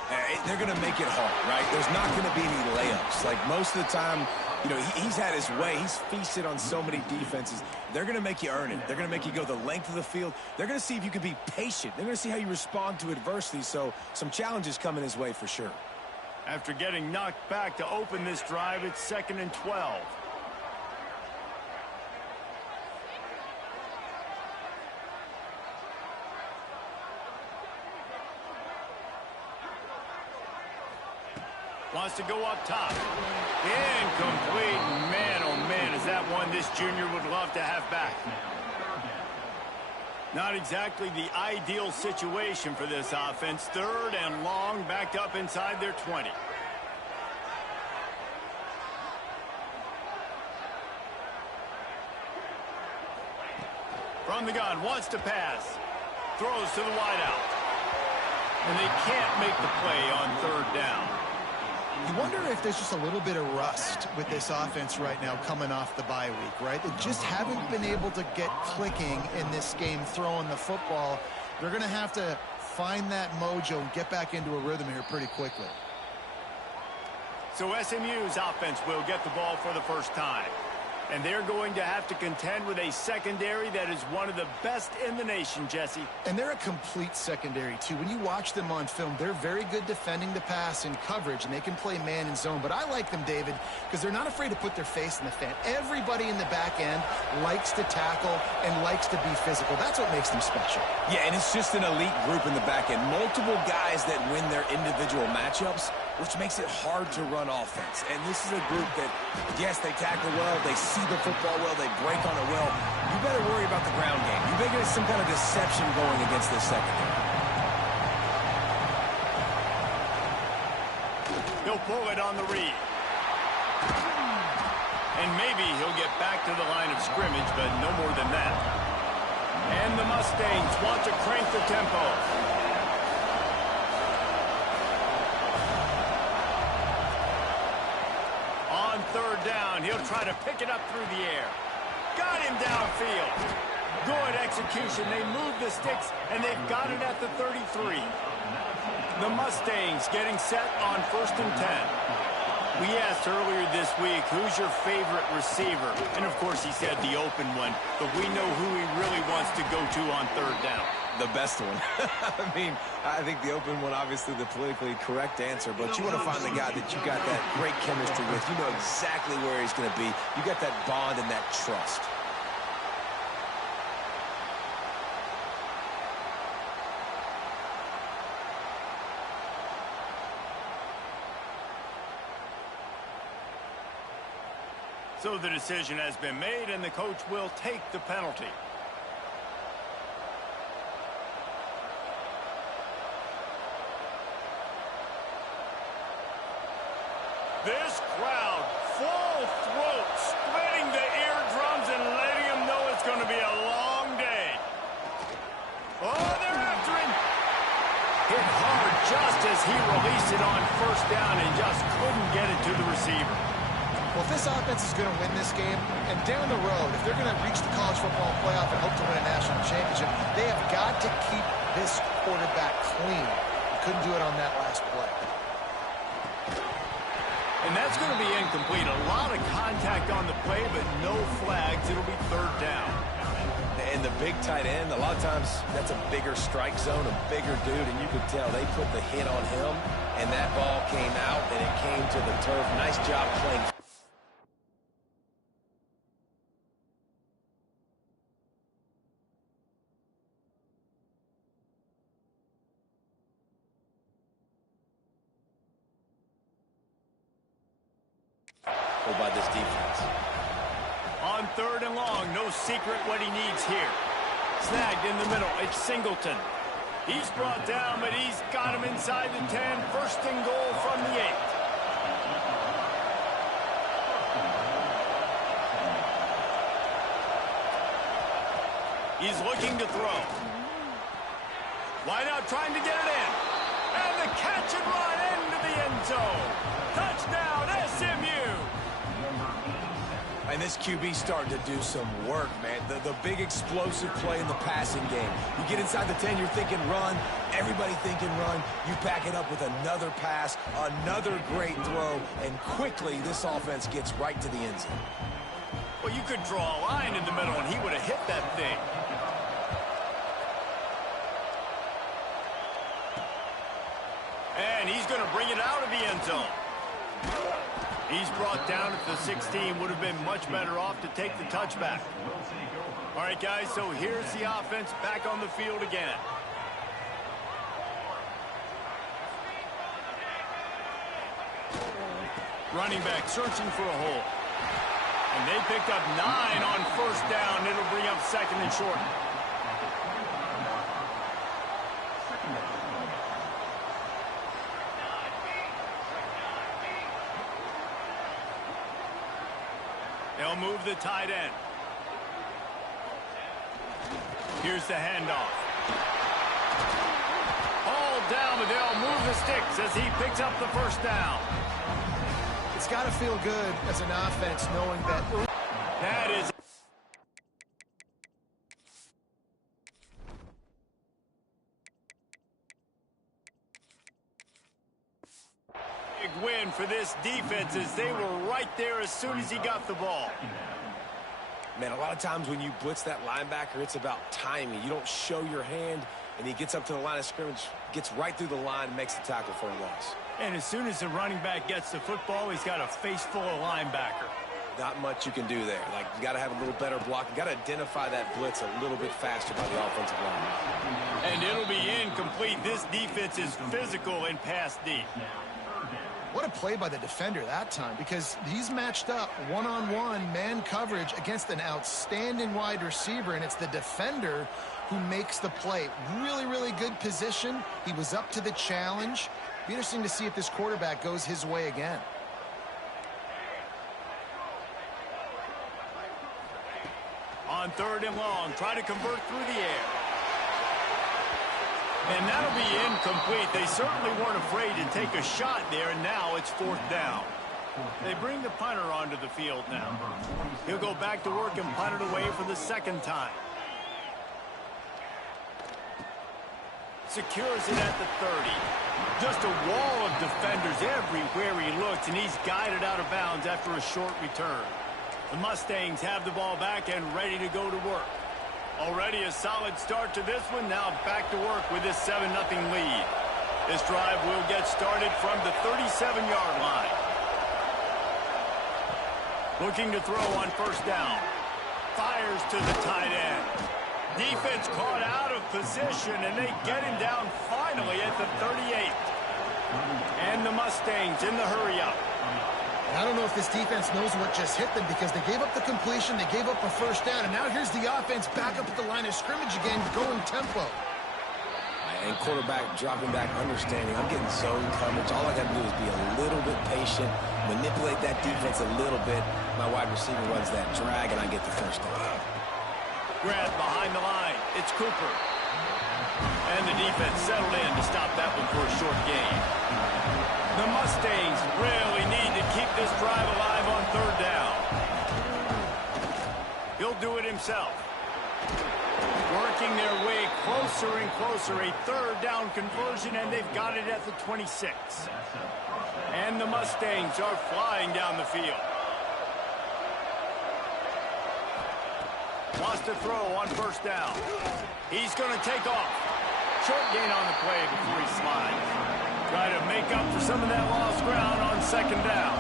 They're going to make it hard, right? There's not going to be any layups. Like most of the time, you know, he's had his way. He's feasted on so many defenses. They're going to make you earn it. They're going to make you go the length of the field. They're going to see if you can be patient. They're going to see how you respond to adversity. So some challenges coming his way for sure. After getting knocked back to open this drive, it's 2nd and 12. Wants to go up top. Incomplete. Man, oh man, is that one this junior would love to have back. Not exactly the ideal situation for this offense. 3rd and long, backed up inside their 20. From the gun, wants to pass. Throws to the wideout. And they can't make the play on 3rd down. You wonder if there's just a little bit of rust with this offense right now coming off the bye week, right? They just haven't been able to get clicking in this game throwing the football. They're going to have to find that mojo and get back into a rhythm here pretty quickly. So SMU's offense will get the ball for the first time. And they're going to have to contend with a secondary that is one of the best in the nation, Jesse. And they're a complete secondary, too. When you watch them on film, they're very good defending the pass and coverage, and they can play man and zone. But I like them, David, because they're not afraid to put their face in the fan. Everybody in the back end likes to tackle and likes to be physical. That's what makes them special. Yeah, and it's just an elite group in the back end. Multiple guys that win their individual matchups, which makes it hard to run offense. And this is a group that, yes, they tackle well, they see the football well, they break on it well. You better worry about the ground game. You better get some kind of deception going against this secondary. He'll pull it on the read. And maybe he'll get back to the line of scrimmage, but no more than that. And the Mustangs want to crank the tempo. On third down, he'll try to pick it up through the air. Got him downfield. Good execution. They move the sticks, and they've got it at the 33. The Mustangs getting set on 1st and 10. We asked earlier this week, who's your favorite receiver? And, of course, he said the open one, but we know who he really wants to go to on third down. The best one. I mean, I think the open one, obviously the politically correct answer, but you want to find the guy that you got that great chemistry with. You know exactly where he's going to be. You got that bond and that trust. So the decision has been made, and the coach will take the penalty. This crowd, full throat, splitting the eardrums and letting him know it's going to be a long day. Oh, they're after him. Hit hard just as he released it on 1st down and just couldn't get it to the receiver. Well, if this offense is going to win this game, and down the road, if they're going to reach the college football playoff and hope to win a national championship, they have got to keep this quarterback clean. He couldn't do it on that last play. And that's going to be incomplete. A lot of contact on the play, but no flags. It'll be 3rd down. And the big tight end, a lot of times that's a bigger strike zone, a bigger dude, and you could tell they put the hit on him, and that ball came out, and it came to the turf. Nice job playing. By this defense. On 3rd and long, no secret what he needs here. Snagged in the middle, it's Singleton. He's brought down, but he's got him inside the 10. 1st and goal from the 8. He's looking to throw. Wide out trying to get it in. And the catch and run into the end zone. Touchdown, SMU. And this QB starting to do some work, man. The big explosive play in the passing game. You get inside the 10, you're thinking run. Everybody thinking run. You back it up with another pass, another great throw, and quickly this offense gets right to the end zone. Well, you could draw a line in the middle, and he would have hit that thing. And he's going to bring it out of the end zone. He's brought down at the 16. Would have been much better off to take the touchback. All right, guys, so here's the offense back on the field again. Running back searching for a hole. And they picked up 9 on 1st down. It'll bring up 2nd and short. They'll move the tight end. Here's the handoff. Hauled down, but they'll move the sticks as he picks up the first down. It's got to feel good as an offense knowing that. That is a big win for this defense as they were right there as soon as he got the ball. Man, a lot of times when you blitz that linebacker, it's about timing. You don't show your hand, and he gets up to the line of scrimmage, gets right through the line, and makes the tackle for a loss. And as soon as the running back gets the football, he's got a face full of linebacker. Not much you can do there. Like, you got to have a little better block. You got to identify that blitz a little bit faster by the offensive line. And it'll be incomplete. This defense is physical and pass deep. What a play by the defender that time, because he's matched up one-on-one man coverage against an outstanding wide receiver, and it's the defender who makes the play. Really, really good position. He was up to the challenge. Be interesting to see if this quarterback goes his way again. On 3rd and long, try to convert through the air. And that'll be incomplete. They certainly weren't afraid to take a shot there, and now it's 4th down. They bring the punter onto the field now. He'll go back to work and punt it away for the 2nd time. Secures it at the 30. Just a wall of defenders everywhere he looks, and he's guided out of bounds after a short return. The Mustangs have the ball back and ready to go to work. Already a solid start to this one. Now back to work with this 7-0 lead. This drive will get started from the 37-yard line. Looking to throw on 1st down. Fires to the tight end. Defense caught out of position, and they get him down finally at the 38. And the Mustangs in the hurry-up. I don't know if this defense knows what just hit them, because they gave up the completion, they gave up a 1st down, and now here's the offense back up at the line of scrimmage again, going tempo. And quarterback dropping back, understanding I'm getting zone coverage. All I got to do is be a little bit patient, manipulate that defense a little bit. My wide receiver runs that drag, and I get the 1st down. Grab behind the line. It's Cooper. And the defense settled in to stop that one for a short gain. The Mustangs really need to keep this drive alive on 3rd down. He'll do it himself. Working their way closer and closer. A 3rd down conversion, and they've got it at the 26. And the Mustangs are flying down the field. Wants to throw on 1st down. He's going to take off. Short gain on the play before he slides. Try to make up for some of that lost ground on 2nd down.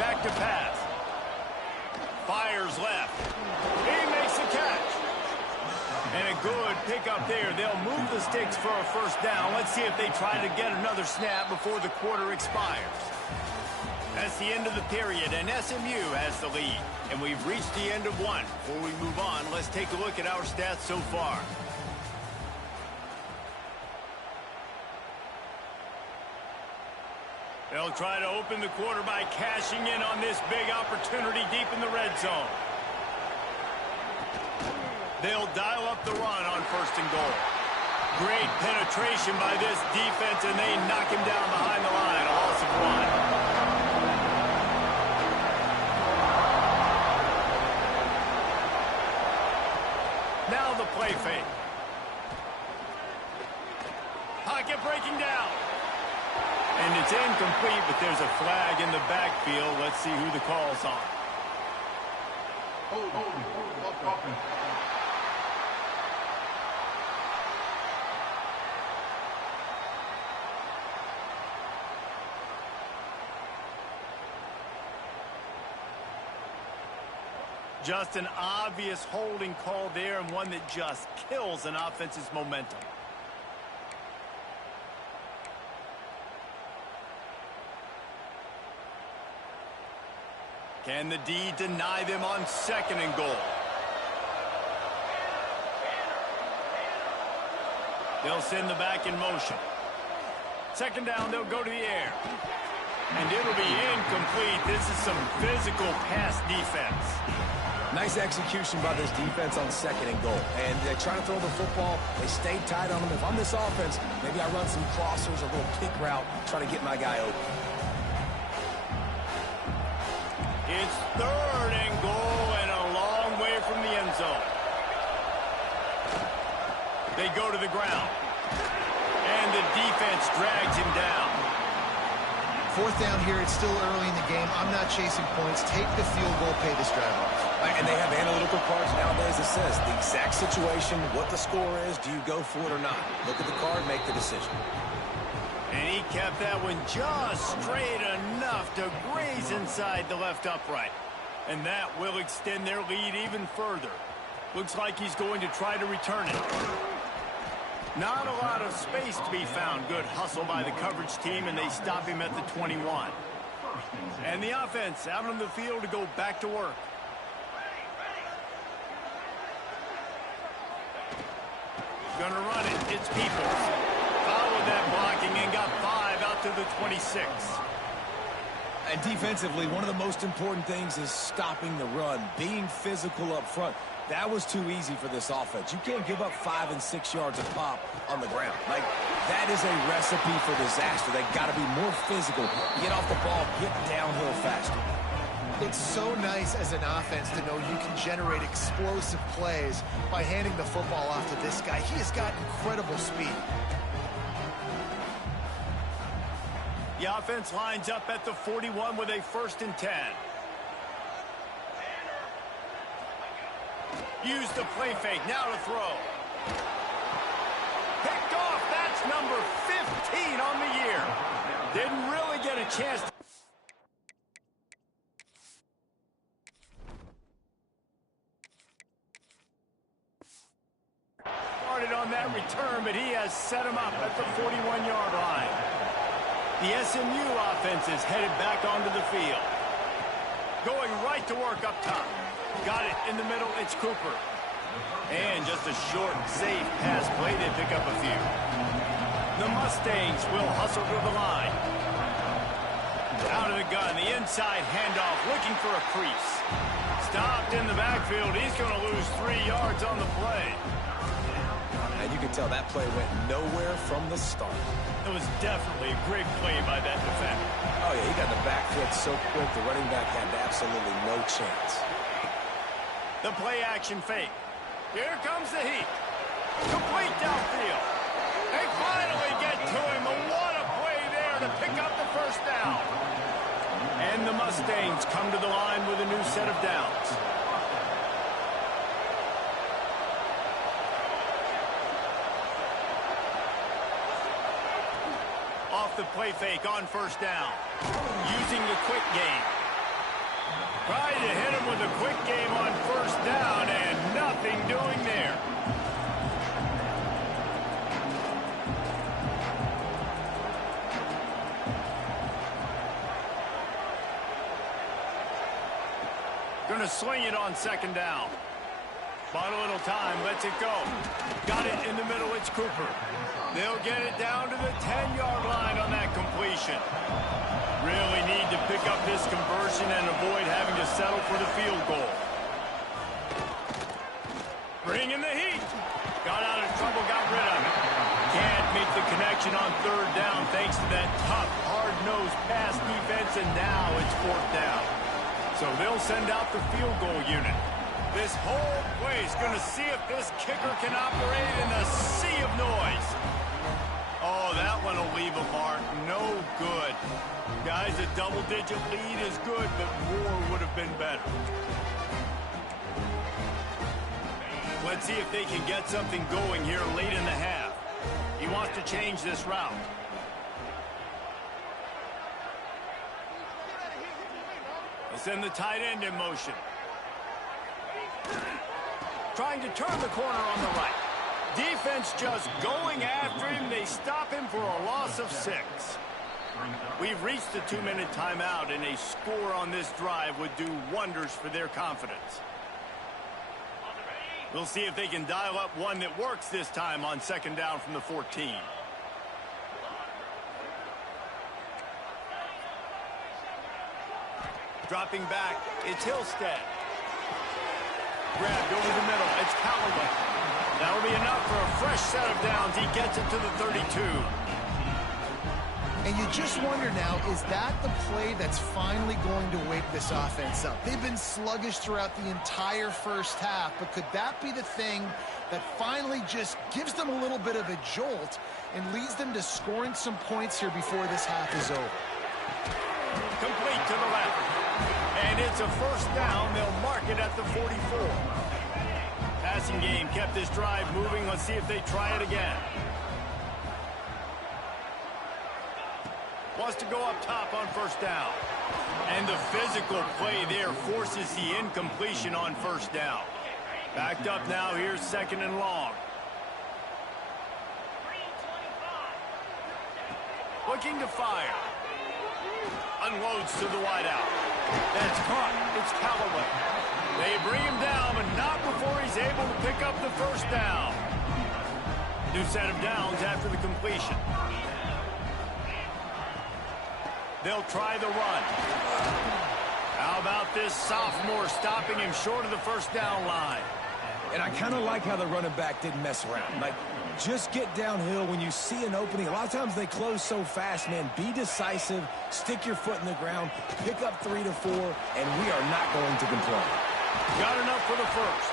Back to pass. Fires left. He makes the catch. And a good pickup there. They'll move the sticks for a 1st down. Let's see if they try to get another snap before the quarter expires. That's the end of the period, and SMU has the lead. And we've reached the end of one. Before we move on, let's take a look at our stats so far. They'll try to open the quarter by cashing in on this big opportunity deep in the red zone. They'll dial up the run on 1st and goal. Great penetration by this defense, and they knock him down behind the line. A loss of 1. Now the play fake. Pocket breaking down. And it's incomplete, but there's a flag in the backfield. Let's see who the call's on. Just an obvious holding call there, and one that just kills an offense's momentum. Can the D deny them on 2nd and goal? They'll send the back in motion. 2nd down, they'll go to the air. And it'll be incomplete. This is some physical pass defense. Nice execution by this defense on 2nd and goal. And they try to throw the football. They stay tight on them. If I'm this offense, maybe I run some crossers, a little kick route, try to get my guy open. It's 3rd and goal and a long way from the end zone. They go to the ground. And the defense drags him down. 4th down here. It's still early in the game. I'm not chasing points. Take the field goal, pay this drive off. And they have analytical cards nowadays that says the exact situation, what the score is, do you go for it or not? Look at the card, make the decision. And he kept that one just straight enough to graze inside the left upright. And that will extend their lead even further. Looks like he's going to try to return it. Not a lot of space to be found. Good hustle by the coverage team, and they stop him at the 21. And the offense out on the field to go back to work. Gonna run it. It's Peoples. Followed that blocking and got 5 out to the 26. And defensively, one of the most important things is stopping the run, being physical up front. That was too easy for this offense. You can't give up 5 and 6 yards a pop on the ground. Like, that is a recipe for disaster. They got to be more physical, get off the ball, get downhill faster. It's so nice as an offense to know you can generate explosive plays by handing the football off to this guy. He has got incredible speed. The offense lines up at the 41 with a 1st and 10. Use the play fake. Now to throw. Picked off. That's number 15 on the year. Didn't really get a chance to started on that return, but he has set him up at the 41-yard line. The SMU offense is headed back onto the field. Going right to work up top. Got it in the middle. It's Cooper. And just a short, safe pass play. They pick up a few. The Mustangs will hustle to the line. Out of the gun. The inside handoff looking for a crease. Stopped in the backfield. He's going to lose 3 yards on the play. And you can tell that play went nowhere from the start. It was definitely a great play by that defender. Oh, yeah, he got the back foot so quick, the running back had absolutely no chance. The play action fake. Here comes the heat. Complete downfield. They finally get to him. What a play there to pick up the 1st down. And the Mustangs come to the line with a new set of downs. Off the play fake on 1st down. Using the quick game. Tried to hit him with a quick game on 1st down and nothing doing there. Gonna swing it on 2nd down. Bought a little time, lets it go. Got it in the middle, it's Cooper. They'll get it down to the 10-yard line on that completion. Really need to pick up this conversion and avoid having to settle for the field goal. Bring in the heat. Got out of trouble, got rid of it. Can't make the connection on 3rd down thanks to that tough, hard-nosed pass defense, and now it's 4th down. So they'll send out the field goal unit. This whole place going to see if this kicker can operate in the sea of noise. Oh, that one will leave a mark. No good. Guys, a double-digit lead is good, but more would have been better. Let's see if they can get something going here late in the half. He wants to change this route. They'll send the tight end in motion. Trying to turn the corner on the right. Defense just going after him. They stop him for a loss of 6. We've reached the 2-minute timeout, and a score on this drive would do wonders for their confidence. We'll see if they can dial up one that works this time on 2nd down from the 14. Dropping back, it's Hillstead. Grabbed over the middle. It's Callaway. That'll be enough for a fresh set of downs. He gets it to the 32. And you just wonder now, is that the play that's finally going to wake this offense up? They've been sluggish throughout the entire first half, but could that be the thing that finally just gives them a little bit of a jolt and leads them to scoring some points here before this half is over? Complete to the left. And it's a first down. They'll mark it at the 44. Passing game kept this drive moving. Let's see if they try it again. Wants to go up top on first down. And the physical play there forces the incompletion on first down. Backed up now. Here's second and long. Looking to fire. Unloads to the wideout. That's caught. It's Callaway. They bring him down, but not before he's able to pick up the first down. New set of downs after the completion. They'll try the run. How about this sophomore stopping him short of the first down line? And I kind of like how the running back didn't mess around. Like, just get downhill when you see an opening. A lot of times they close so fast, man. Be decisive, stick your foot in the ground, pick up 3 to 4, and we are not going to complain. Got enough for the first.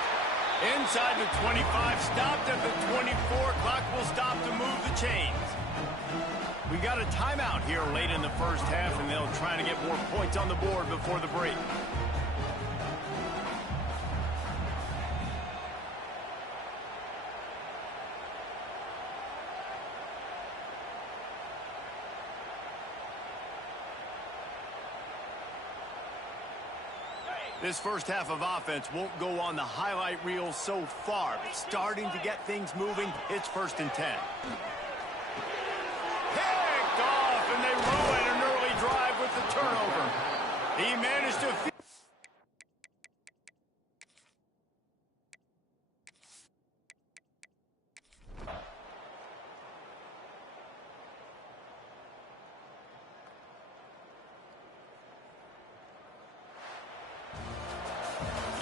Inside the 25, stopped at the 24. Clock will stop to move the chains. We got a timeout here late in the first half, and they'll try to get more points on the board before the break. This first half of offense won't go on the highlight reel so far, but starting to get things moving. It's 1st and 10. Picked off, and they ruin an early drive with the turnover. He managed to...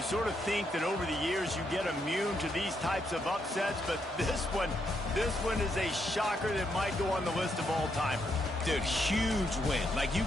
Sort of think that over the years you get immune to these types of upsets, but this one is a shocker that might go on the list of all-timers. Dude, huge win. Like, you